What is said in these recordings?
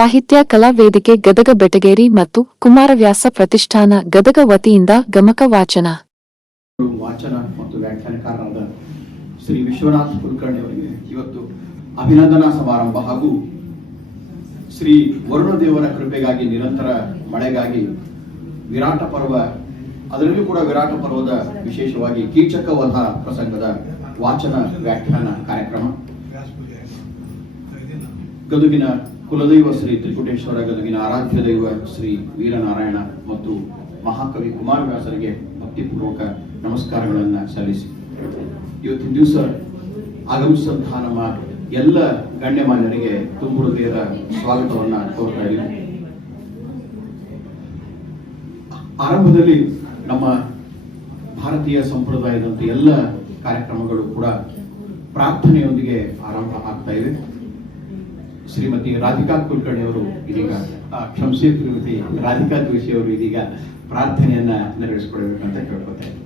ಸಾಹಿತ್ಯ ಕಲಾ ವೇದಿಕೆ ಗದಗ ಬೆಟಗೇರಿ ಮತ್ತು ಕುಮಾರವ್ಯಾಸ ಪ್ರತಿಷ್ಠಾನ ಗದಗ ವತಿಯಿಂದ ಗಮಕ ವಾಚನ ಮತ್ತು ವ್ಯಾಖ್ಯಾನಕಾರರಾದ ಶ್ರೀ ವಿಶ್ವನಾಥ್ ಕುಲಕರ್ಣಿ ಅವರಿಗೆ ಇವತ್ತು ಅಭಿನಂದನಾ ಸಮಾರಂಭ ಹಾಗೂ ಶ್ರೀ ವರುಣದೇವರ ಕೃಪೆಗಾಗಿ ನಿರಂತರ ಮಳೆಗಾಗಿ ವಿರಾಟ ಪರ್ವ, ಅದರಲ್ಲೂ ಕೂಡ ವಿರಾಟ ಪರ್ವದ ವಿಶೇಷವಾಗಿ ಕೀಚಕ ವಧ ಪ್ರಸಂಗದ ವಾಚನ ವ್ಯಾಖ್ಯಾನ ಕಾರ್ಯಕ್ರಮ ಗದುಗಿನ ಕುಲದೈವ ಶ್ರೀ ತ್ರಿಕುಟೇಶ್ವರ, ಗದುಗಿನ ಆರಾಧ್ಯ ದೈವ ಶ್ರೀ ವೀರನಾರಾಯಣ ಮತ್ತು ಮಹಾಕವಿ ಕುಮಾರವ್ಯಾಸರಿಗೆ ಭಕ್ತಿಪೂರ್ವಕ ನಮಸ್ಕಾರಗಳನ್ನು ಸಲ್ಲಿಸಿ ಇವತ್ತಿನ ದಿವಸ ಆಗಮಿಸಿದಂತಹ ನಮ್ಮ ಎಲ್ಲ ಗಣ್ಯಮಾನ್ಯರಿಗೆ ತುಂಬ ಹೃದಯದ ಸ್ವಾಗತವನ್ನ ಕೋರ್ತಾ ಇದ್ದೀವಿ. ಆರಂಭದಲ್ಲಿ ನಮ್ಮ ಭಾರತೀಯ ಸಂಪ್ರದಾಯದಂತೆ ಎಲ್ಲ ಕಾರ್ಯಕ್ರಮಗಳು ಕೂಡ ಪ್ರಾರ್ಥನೆಯೊಂದಿಗೆ ಆರಂಭ ಆಗ್ತಾ ಇದೆ. ಶ್ರೀಮತಿ ರಾಧಿಕಾ ಕುಲಕರ್ಣಿ ಅವರು ಇದೀಗ ಕ್ಷಮಿಸಿ, ಶ್ರೀಮತಿ ರಾಧಿಕಾ ಜೋಶಿ ಅವರು ಇದೀಗ ಪ್ರಾರ್ಥನೆಯನ್ನ ನೆರವೇರಿಸಿಕೊಳ್ಬೇಕಂತ ಕೇಳ್ಕೊತಾರೆ.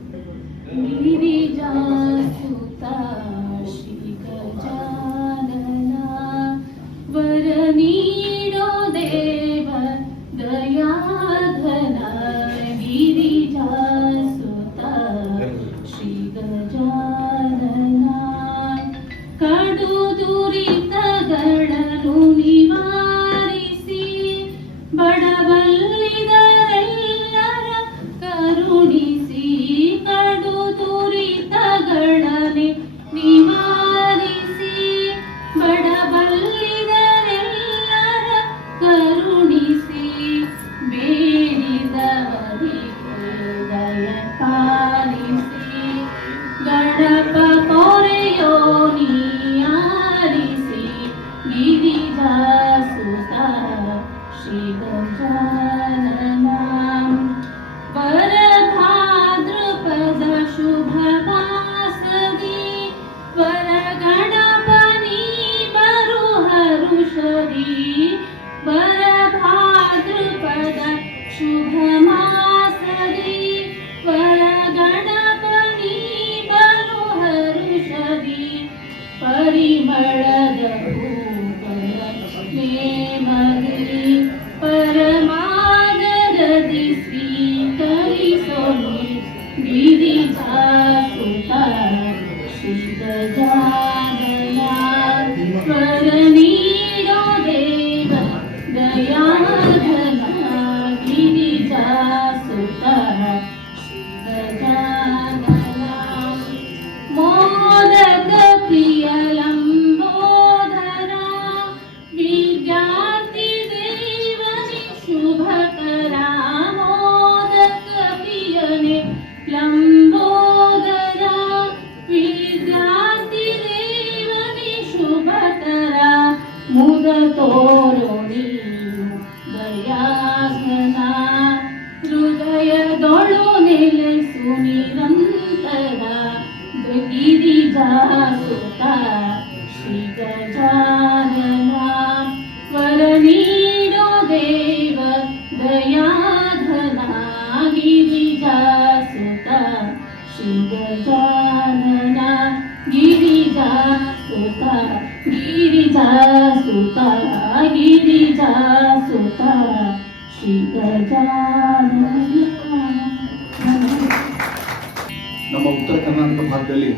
ನಮ್ಮ ಉತ್ತರ ಕರ್ನಾಟಕ ಭಾಗದಲ್ಲಿ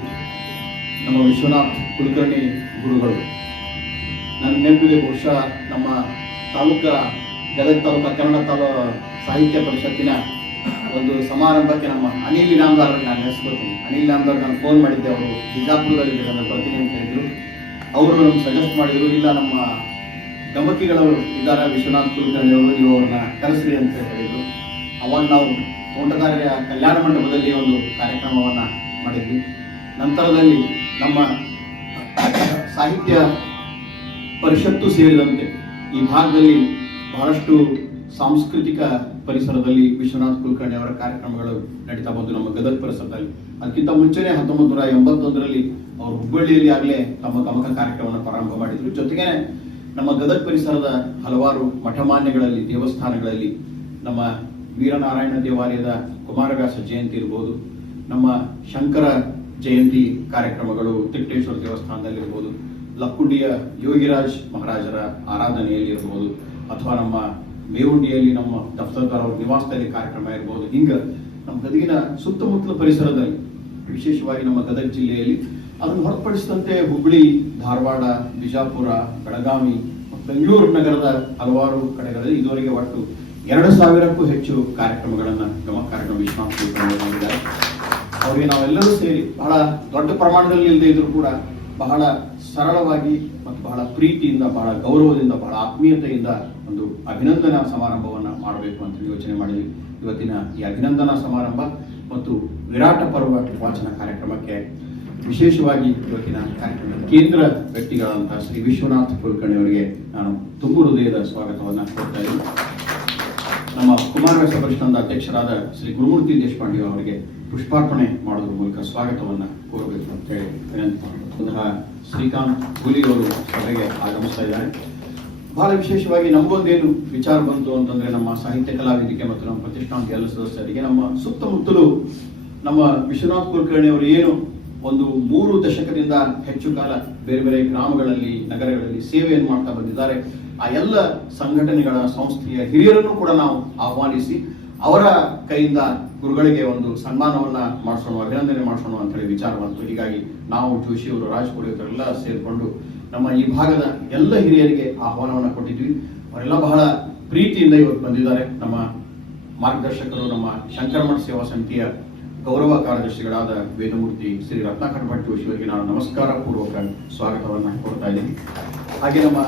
ನಮ್ಮ ವಿಶ್ವನಾಥ್ ಕುಲಕರ್ಣಿ ಗುರುಗಳು, ನನ್ನ ನೆನಪಿಗೆ ಬಹುಶಃ ನಮ್ಮ ಗದಗ ತಾಲೂಕಾ ಕನ್ನಡ ಸಾಹಿತ್ಯ ಪರಿಷತ್ತಿನ ಒಂದು ಸಮಾರಂಭಕ್ಕೆ ನಮ್ಮ ಅನಿಲ್ ಇನಾಮದಾರ್ ನಾನು ನೆನೆಸ್ಕೊಳ್ತೀನಿ. ಅನಿಲ್ ಇನಾಮದಾರ್ ನಾನು ಫೋನ್ ಮಾಡಿದ್ದೆ, ಅವರು ಬಿಜಾಪುರದಲ್ಲಿ ನಾನು ಬರ್ತೀನಿ ಅಂತ ಹೇಳಿದ್ರು. ಅವರು ನಮ್ಗೆ ಸಜೆಸ್ಟ್ ಮಾಡಿದ್ರು, ಇಲ್ಲ ನಮ್ಮ ಗಮಕಿಗಳವರು ಇದ್ದಾರೆ ವಿಶ್ವನಾಥ್ ಕುಲಕರ್ಣಿ ಅವರು, ನೀವು ಅವ್ರನ್ನ ಕರೆಸ್ರಿ ಅಂತ ಹೇಳಿದ್ರು. ಅವಾಗ ನಾವು ತೋಟಗಾರಿಕೆಯ ಕಲ್ಯಾಣ ಮಂಟಪದಲ್ಲಿ ಒಂದು ಕಾರ್ಯಕ್ರಮವನ್ನ ಮಾಡಿದ್ವಿ. ನಂತರದಲ್ಲಿ ನಮ್ಮ ಸಾಹಿತ್ಯ ಪರಿಷತ್ತು ಸೇರಿದಂತೆ ಈ ಭಾಗದಲ್ಲಿ ಬಹಳಷ್ಟು ಸಾಂಸ್ಕೃತಿಕ ಪರಿಸರದಲ್ಲಿ ವಿಶ್ವನಾಥ್ ಕುಲಕರ್ಣಿ ಅವರ ಕಾರ್ಯಕ್ರಮಗಳು ನಡೀತಾ ಬಂದು ನಮ್ಮ ಗದಗ ಪರಿಸರದಲ್ಲಿ. ಅದಕ್ಕಿಂತ ಮುಂಚೆನೆ 1981ರಲ್ಲಿ ಅವರು ಹುಬ್ಬಳ್ಳಿಯಲ್ಲಿ ಆಗಲೇ ತಮ್ಮ ಗಮಕ ಕಾರ್ಯಕ್ರಮವನ್ನು ಪ್ರಾರಂಭ ಮಾಡಿದ್ರು. ಜೊತೆಗೆ ನಮ್ಮ ಗದಗ ಪರಿಸರದ ಹಲವಾರು ಮಠಮಾನ್ಯಗಳಲ್ಲಿ, ದೇವಸ್ಥಾನಗಳಲ್ಲಿ ನಮ್ಮ ವೀರನಾರಾಯಣ ದೇವಾಲಯದ ಕುಮಾರವ್ಯಾಸ ಜಯಂತಿ ಇರ್ಬೋದು, ನಮ್ಮ ಶಂಕರ ಜಯಂತಿ ಕಾರ್ಯಕ್ರಮಗಳು ತ್ರಿಕುಟೇಶ್ವರ ದೇವಸ್ಥಾನದಲ್ಲಿ ಇರ್ಬೋದು, ಲಕ್ಕುಂಡಿಯ ಯೋಗಿರಾಜ್ ಮಹಾರಾಜರ ಆರಾಧನೆಯಲ್ಲಿ ಇರ್ಬೋದು, ಅಥವಾ ನಮ್ಮ ಮೇವುಂಡಿಯಲ್ಲಿ ನಮ್ಮ ದಫ್ತರ್ದಾರ್ ಅವ್ರ ನಿವಾಸದಲ್ಲಿ ಕಾರ್ಯಕ್ರಮ ಇರ್ಬೋದು. ಹಿಂಗೆ ನಮ್ಮ ಗದಗಿನ ಸುತ್ತಮುತ್ತಲ ಪರಿಸರದಲ್ಲಿ, ವಿಶೇಷವಾಗಿ ನಮ್ಮ ಗದಗ ಜಿಲ್ಲೆಯಲ್ಲಿ, ಅದನ್ನು ಹೊರತುಪಡಿಸಿದಂತೆ ಹುಬ್ಬಳ್ಳಿ, ಧಾರವಾಡ, ಬಿಜಾಪುರ, ಬೆಳಗಾವಿ, ಬೆಂಗಳೂರು ನಗರದ ಹಲವಾರು ಕಡೆಗಳಲ್ಲಿ ಇದುವರೆಗೆ ಒಟ್ಟು 2,000ಕ್ಕೂ ಹೆಚ್ಚು ಕಾರ್ಯಕ್ರಮಗಳನ್ನು ಗಮ ಕಾರ್ಯಕ್ರಮ ವಿಶ್ವನಾಥ್ ಮಾಡಿದ್ದಾರೆ. ಅವರಿಗೆ ನಾವೆಲ್ಲರೂ ಸೇರಿ ಬಹಳ ದೊಡ್ಡ ಪ್ರಮಾಣದಲ್ಲಿ ಇಲ್ಲದೆ ಇದ್ರೂ ಕೂಡ ಬಹಳ ಸರಳವಾಗಿ ಮತ್ತು ಬಹಳ ಪ್ರೀತಿಯಿಂದ, ಬಹಳ ಗೌರವದಿಂದ, ಬಹಳ ಆತ್ಮೀಯತೆಯಿಂದ ಒಂದು ಅಭಿನಂದನಾ ಸಮಾರಂಭವನ್ನು ಮಾಡಬೇಕು ಅಂತ ಯೋಚನೆ ಮಾಡಿದ್ವಿ. ಇವತ್ತಿನ ಈ ಅಭಿನಂದನಾ ಸಮಾರಂಭ ಮತ್ತು ವಿರಾಟ ಪರ್ವ ವಾಚನ ಕಾರ್ಯಕ್ರಮಕ್ಕೆ ವಿಶೇಷವಾಗಿ ಇವತ್ತಿನ ಕಾರ್ಯಕ್ರಮದ ಕೇಂದ್ರ ವ್ಯಕ್ತಿಗಳಂತಹ ಶ್ರೀ ವಿಶ್ವನಾಥ್ ಕುಲಕರ್ಣಿ ಅವರಿಗೆ ನಾನು ತುಂಬು ಹೃದಯದ ಸ್ವಾಗತವನ್ನು ಕೊಡ್ತಾ ಇದ್ದೀನಿ. ನಮ್ಮ ಕುಮಾರವ್ಯಾಸ ಪರಿಷತ್ನ ಅಧ್ಯಕ್ಷರಾದ ಶ್ರೀ ಗುರುಮೂರ್ತಿ ದೇಶಪಾಂಡೆ ಅವರಿಗೆ ಪುಷ್ಪಾರ್ಪಣೆ ಮಾಡೋದ್ರ ಮೂಲಕ ಸ್ವಾಗತವನ್ನು ಕೋರಬೇಕು ಅಂತ ಹೇಳಿ ವಿನಂತಿ ಮಾಡಿದ್ರು. ಶ್ರೀಕಾಂತ್ ಹುಲಿ ಅವರು ಸಭೆಗೆ ಆಗಮಿಸ್ತಾ ಇದ್ದಾರೆ. ಬಹಳ ವಿಶೇಷವಾಗಿ ನಮಗೊಂದೇನು ವಿಚಾರ ಬಂತು ಅಂತಂದ್ರೆ, ನಮ್ಮ ಸಾಹಿತ್ಯ ಕಲಾವೇದಿಕೆ ಮತ್ತು ನಮ್ಮ ಪ್ರತಿಷ್ಠಾನದ ಎಲ್ಲ ಸದಸ್ಯರಿಗೆ ನಮ್ಮ ಸುತ್ತಮುತ್ತಲು ನಮ್ಮ ವಿಶ್ವನಾಥ್ ಕುಲಕರ್ಣಿ ಅವರು ಏನು ಒಂದು 3 ದಶಕದಿಂದ ಹೆಚ್ಚು ಕಾಲ ಬೇರೆ ಬೇರೆ ಗ್ರಾಮಗಳಲ್ಲಿ, ನಗರಗಳಲ್ಲಿ ಸೇವೆಯನ್ನು ಮಾಡ್ತಾ ಬಂದಿದ್ದಾರೆ. ಆ ಎಲ್ಲ ಸಂಘಟನೆಗಳ, ಸಂಸ್ಥೆಯ ಹಿರಿಯರನ್ನು ಕೂಡ ನಾವು ಆಹ್ವಾನಿಸಿ ಅವರ ಕೈಯಿಂದ ಗುರುಗಳಿಗೆ ಒಂದು ಸನ್ಮಾನವನ್ನ ಮಾಡಿಸೋಣ, ಅಭಿನಂದನೆ ಮಾಡಿಸೋಣ ಅಂತ ಹೇಳಿ ವಿಚಾರ ಬಂತು. ಹೀಗಾಗಿ ನಾವು ಜೋಶಿಯವರು, ರಾಜಕೋಡಿ ಅವರೆಲ್ಲ ಸೇರಿಕೊಂಡು ನಮ್ಮ ಈ ಭಾಗದ ಎಲ್ಲ ಹಿರಿಯರಿಗೆ ಆಹ್ವಾನವನ್ನು ಕೊಟ್ಟಿದ್ವಿ. ಅವರೆಲ್ಲ ಬಹಳ ಪ್ರೀತಿಯಿಂದ ಇವತ್ತು ಬಂದಿದ್ದಾರೆ. ನಮ್ಮ ಮಾರ್ಗದರ್ಶಕರು, ನಮ್ಮ ಶಂಕರಮಠ ಸೇವಾ ಸಮಿತಿಯ ಗೌರವ ಕಾರ್ಯದರ್ಶಿಗಳಾದ ವೇದಮೂರ್ತಿ ಶ್ರೀ ರತ್ನಾಕರ್ ಭಟ್ ಜೋಶಿ ಅವರಿಗೆ ನಾನು ನಮಸ್ಕಾರ ಪೂರ್ವಕ ಸ್ವಾಗತವನ್ನು ಕೊಡ್ತಾ ಇದ್ದೀನಿ. ಹಾಗೆ ನಮ್ಮ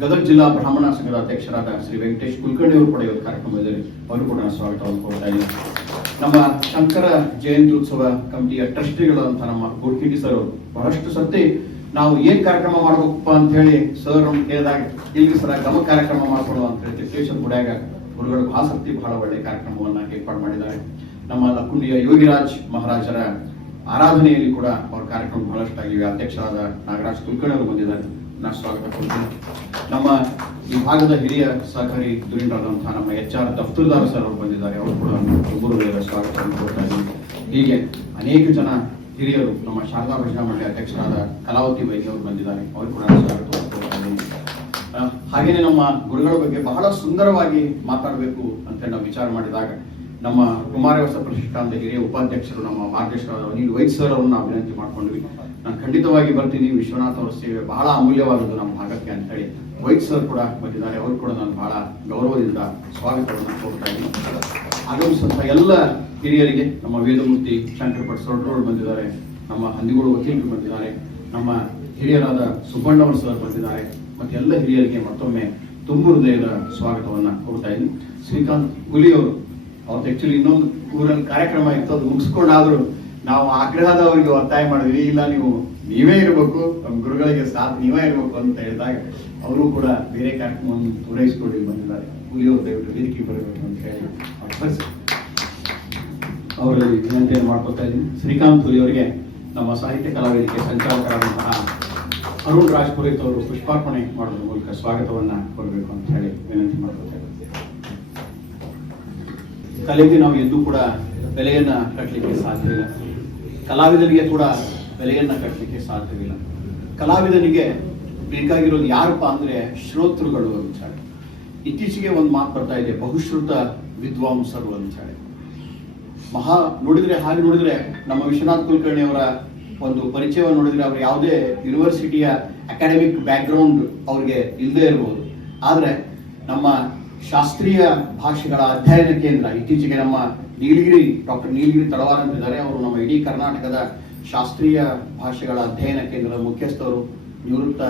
ಗದಗ ಜಿಲ್ಲಾ ಬ್ರಾಹ್ಮಣ ಸಂಘದ ಅಧ್ಯಕ್ಷರಾದ ಶ್ರೀ ವೆಂಕಟೇಶ್ ಕುಲಕರ್ಣಿ ಅವರು ಕೂಡ ಇವತ್ತು ಕಾರ್ಯಕ್ರಮದಲ್ಲಿ ಅವರು ಕೂಡ ಸ್ವಾಗತವನ್ನು ಕೊಡ್ತಾ ಇದ್ದೀನಿ. ನಮ್ಮ ಶಂಕರ ಜಯಂತಿ ಉತ್ಸವ ಕಮಿಟಿಯ ಟ್ರಸ್ಟಿಗಳಂತ ನಮ್ಮ ಗೋಡ್ಕಿಂಡಿ ಸರ್ ಅವರು ಬಹಳಷ್ಟು ಸತಿ ನಾವು ಏನ್ ಕಾರ್ಯಕ್ರಮ ಮಾಡ್ಬೇಕಪ್ಪ ಅಂತ ಹೇಳಿ ಸರ್ ಅವ್ರು ಕೇಳಿದಾಗ, ಇಲ್ಲಿ ಸರ ಗಮ ಕಾರ್ಯಕ್ರಮ ಮಾಡ್ಕೊಳ್ಳೋ ಅಂತ ಹೇಳಿ ತಿರುಪೇಶ್ವರ ಗುಡಿಯಾಗ ಗುರುಗಳು ಆಸಕ್ತಿ ಬಹಳ ಒಳ್ಳೆ ಕಾರ್ಯಕ್ರಮವನ್ನ ಏರ್ಪಾಡು ಮಾಡಿದ್ದಾರೆ. ನಮ್ಮ ಲಕ್ಕುಂಡಿಯ ಯೋಗಿರಾಜ್ ಮಹಾರಾಜರ ಆರಾಧನೆಯಲ್ಲಿ ಕೂಡ ಅವರ ಕಾರ್ಯಕ್ರಮ ಬಹಳಷ್ಟು ಆಗಿವೆ. ಅಧ್ಯಕ್ಷರಾದ ನಾಗರಾಜ್ ಕುಲಕರ್ಣಿ ಅವರು ಬಂದಿದ್ದಾರೆ, ನಾನು ಸ್ವಾಗತ ಕೊಡ್ತೀನಿ. ನಮ್ಮ ಈ ಭಾಗದ ಹಿರಿಯ ಸಹಕಾರಿ ಧುರೀಣರಾದಂತಹ ನಮ್ಮ HR ದಫ್ತರ್ದಾರ್ ಸರ್ ಅವರು ಬಂದಿದ್ದಾರೆ, ಅವರು ಕೂಡ ತುಂಬ ಸ್ವಾಗತವನ್ನು ಕೊಡ್ತಾ ಇದ್ದೀನಿ. ಹೀಗೆ ಅನೇಕ ಜನ ಹಿರಿಯರು, ನಮ್ಮ ಶಾರದಾ ಭಜನಾ ಮಂಡಳಿ ಅಧ್ಯಕ್ಷರಾದ ಕಲಾವತಿ ವೈದ್ಯ ಅವರು ಬಂದಿದ್ದಾರೆ, ಅವರು ಕೂಡ ಸ್ವಾಗತವನ್ನು ಕೊಡ್ತಾ ಇದ್ದೀನಿ. ಹಾಗೇನೆ ನಮ್ಮ ಗುರುಗಳ ಬಗ್ಗೆ ಬಹಳ ಸುಂದರವಾಗಿ ಮಾತಾಡಬೇಕು ಅಂತ ನಾವು ವಿಚಾರ ಮಾಡಿದಾಗ, ನಮ್ಮ ಕುಮಾರವ್ಯಾಸ ಪ್ರತಿಷ್ಠಾನದ ಹಿರಿಯ ಉಪಾಧ್ಯಕ್ಷರು, ನಮ್ಮ ಮಾರ್ಗದರ್ಶಕರಾದ ಅನಿಲ್ ವೈದ್ಯ ಸರ್ ಅವರನ್ನು ನಾವು ವಿನಂತಿ ಮಾಡ್ಕೊಂಡ್ವಿ. ನಾನು ಖಂಡಿತವಾಗಿ ಬರ್ತೀನಿ, ವಿಶ್ವನಾಥ್ ಅವರ ಸೇವೆ ಬಹಳ ಅಮೂಲ್ಯವಾದದ್ದು ನಮ್ಮ ಭಾಗಕ್ಕೆ ಅಂತ ಹೇಳಿ ವೈದ್ಯ ಸರ್ ಕೂಡ ಬಂದಿದ್ದಾರೆ. ಅವರು ಕೂಡ ನಾನು ಬಹಳ ಗೌರವದಿಂದ ಸ್ವಾಗತವನ್ನು ಕೊಡ್ತಾ ಇದ್ದೀನಿ. ಆಗಮಿಸಿದಂತಹ ಎಲ್ಲ ಹಿರಿಯರಿಗೆ ನಮ್ಮ ವೇದಮೂರ್ತಿ ಶಂಕರ ಭಟ್ ಸೊರಟೂರು ಬಂದಿದ್ದಾರೆ, ನಮ್ಮ ಹಂದಿಗೋಡು ವಕೀಲರು ಬಂದಿದ್ದಾರೆ, ನಮ್ಮ ಹಿರಿಯರಾದ ಸುಬ್ಬಣ್ಣವರ ಸರ್ ಬಂದಿದ್ದಾರೆ. ಮತ್ತೆ ಎಲ್ಲ ಹಿರಿಯರಿಗೆ ಮತ್ತೊಮ್ಮೆ ತುಂಬು ಹೃದಯದ ಸ್ವಾಗತವನ್ನ ಕೊಡ್ತಾ ಇದ್ದೀನಿ. ಶ್ರೀಕಾಂತ್ ಹುಲಿ ಅವರು ಅವತ್ತು ಆಕ್ಚುಲಿ ಇನ್ನೊಂದು ಊರಲ್ಲಿ ಕಾರ್ಯಕ್ರಮ ಇತ್ತು, ಅದು ಮುಗಿಸ್ಕೊಂಡಾದ್ರು ನಾವು ಆಗ್ರಹದವರಿಗೆ ಒತ್ತಾಯ ಮಾಡಿದ್ವಿ, ಇಲ್ಲ ನೀವೇ ಇರಬೇಕು, ನಮ್ಮ ಗುರುಗಳಿಗೆ ಸಾಥ್ ನೀವೇ ಇರಬೇಕು ಅಂತ ಹೇಳಿದಾಗ ಅವರು ಕೂಡ ಬೇರೆ ಕಾರ್ಯಕ್ರಮವನ್ನು ಪೂರೈಸಿಕೊಂಡು ಬಂದಿದ್ದಾರೆ. ಹುಲಿಯವರು ದಯವಿಟ್ಟು ವೇದಿಕೆ ಬರಬೇಕು ಅಂತ ಹೇಳಿ ಅವರಲ್ಲಿ ವಿನಂತಿಯನ್ನು ಮಾಡ್ಕೊತಾ ಇದ್ದೀನಿ. ಶ್ರೀಕಾಂತ್ ಹುಲಿ ಅವರಿಗೆ ನಮ್ಮ ಸಾಹಿತ್ಯ ಕಲಾವೇದಿಕೆ ಸಂಚಾಲಕರಾದಂತಹ ಅರುಣ್ ರಾಜ್ ಪುರೋಹಿತ್ ಅವರು ಪುಷ್ಪಾರ್ಪಣೆ ಮಾಡೋದ್ರ ಮೂಲಕ ಸ್ವಾಗತವನ್ನ ಕೊಡಬೇಕು ಅಂತ ಹೇಳಿ ವಿನಂತಿ ಮಾಡ್ಕೊತಾ ಇದ್ದೀನಿ. ಕಲೆಗೆ ನಾವು ಎಂದೂ ಕೂಡ ಬೆಲೆಯನ್ನ ಕಟ್ಟಲಿಕ್ಕೆ ಸಾಧ್ಯವಿಲ್ಲ, ಕಲಾವಿದನಿಗೆ ಕೂಡ ಬೆಲೆಯನ್ನ ಕಟ್ಟಲಿಕ್ಕೆ ಸಾಧ್ಯವಿಲ್ಲ. ಕಲಾವಿದನಿಗೆ ಬೇಕಾಗಿರೋದು ಯಾರಪ್ಪ ಅಂದ್ರೆ ಶ್ರೋತೃಗಳು ಅಂತ ಹೇಳಿ. ಇತ್ತೀಚೆಗೆ ಒಂದು ಮಾತು ಬರ್ತಾ ಇದೆ, ಬಹುಶ್ರುತ ವಿದ್ವಾಂಸರು ಅಂತ ಹೇಳಿ. ಹಾಗೆ ನೋಡಿದ್ರೆ ನಮ್ಮ ವಿಶ್ವನಾಥ್ ಕುಲಕರ್ಣಿ ಅವರ ಒಂದು ಪರಿಚಯವನ್ನು ನೋಡಿದ್ರೆ, ಅವರು ಯಾವುದೇ ಯೂನಿವರ್ಸಿಟಿಯ ಅಕಾಡೆಮಿಕ್ ಬ್ಯಾಕ್ಗ್ರೌಂಡ್ ಅವ್ರಿಗೆ ಇಲ್ಲದೆ ಇರಬಹುದು, ಆದ್ರೆ ನಮ್ಮ ಶಾಸ್ತ್ರೀಯ ಭಾಷೆಗಳ ಅಧ್ಯಯನ ಕೇಂದ್ರ, ಇತ್ತೀಚೆಗೆ ನಮ್ಮ ಡಾಕ್ಟರ್ ನೀಲಗಿರಿ ತಳವಾರ್ ಅಂತಿದ್ದಾರೆ, ಅವರು ನಮ್ಮ ಇಡೀ ಕರ್ನಾಟಕದ ಶಾಸ್ತ್ರೀಯ ಭಾಷೆಗಳ ಅಧ್ಯಯನ ಕೇಂದ್ರದ ಮುಖ್ಯಸ್ಥರು, ನಿವೃತ್ತ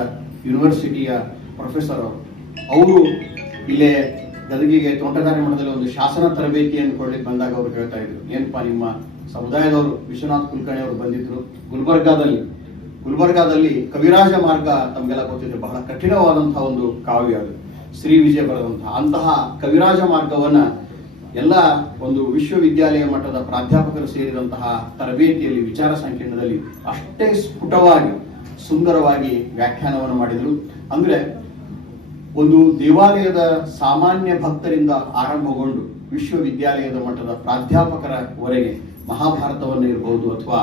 ಯೂನಿವರ್ಸಿಟಿಯ ಪ್ರೊಫೆಸರ್ ಅವರು ಇಲ್ಲೇ ಗದಗಿಗೆ ತೋಂಟದಾರ್ಯ ಮಠದಲ್ಲಿ ಒಂದು ಶಾಸನ ತರಬೇತಿಯನ್ನು ಕೊಡ್ಲಿಕ್ಕೆ ಬಂದಾಗ ಅವರು ಹೇಳ್ತಾ ಇದ್ರು, ಏನಪ್ಪಾ ನಿಮ್ಮ ಸಮುದಾಯದವರು ವಿಶ್ವನಾಥ್ ಕುಲಕರ್ಣಿ ಅವರು ಬಂದಿದ್ರು ಗುಲ್ಬರ್ಗಾದಲ್ಲಿ ಕವಿರಾಜ ಮಾರ್ಗ ತಮಗೆಲ್ಲ ಗೊತ್ತಿದ್ರೆ ಬಹಳ ಕಠಿಣವಾದಂತಹ ಒಂದು ಕಾವ್ಯ, ಅದು ಶ್ರೀ ವಿಜಯ ಬರೆದಂತಹ ಅಂತಹ ಕವಿರಾಜ ಮಾರ್ಗವನ್ನ ಎಲ್ಲ ಒಂದು ವಿಶ್ವವಿದ್ಯಾಲಯ ಮಟ್ಟದ ಪ್ರಾಧ್ಯಾಪಕರು ಸೇರಿದಂತಹ ತರಬೇತಿಯಲ್ಲಿ, ವಿಚಾರ ಸಂಕಿರಣದಲ್ಲಿ ಅಷ್ಟೇ ಸ್ಫುಟವಾಗಿ ಸುಂದರವಾಗಿ ವ್ಯಾಖ್ಯಾನವನ್ನು ಮಾಡಿದರು. ಅಂದ್ರೆ ಒಂದು ದೇವಾಲಯದ ಸಾಮಾನ್ಯ ಭಕ್ತರಿಂದ ಆರಂಭಗೊಂಡು ವಿಶ್ವವಿದ್ಯಾಲಯದ ಮಟ್ಟದ ಪ್ರಾಧ್ಯಾಪಕರವರೆಗೆ ಮಹಾಭಾರತವನ್ನು ಇರಬಹುದು, ಅಥವಾ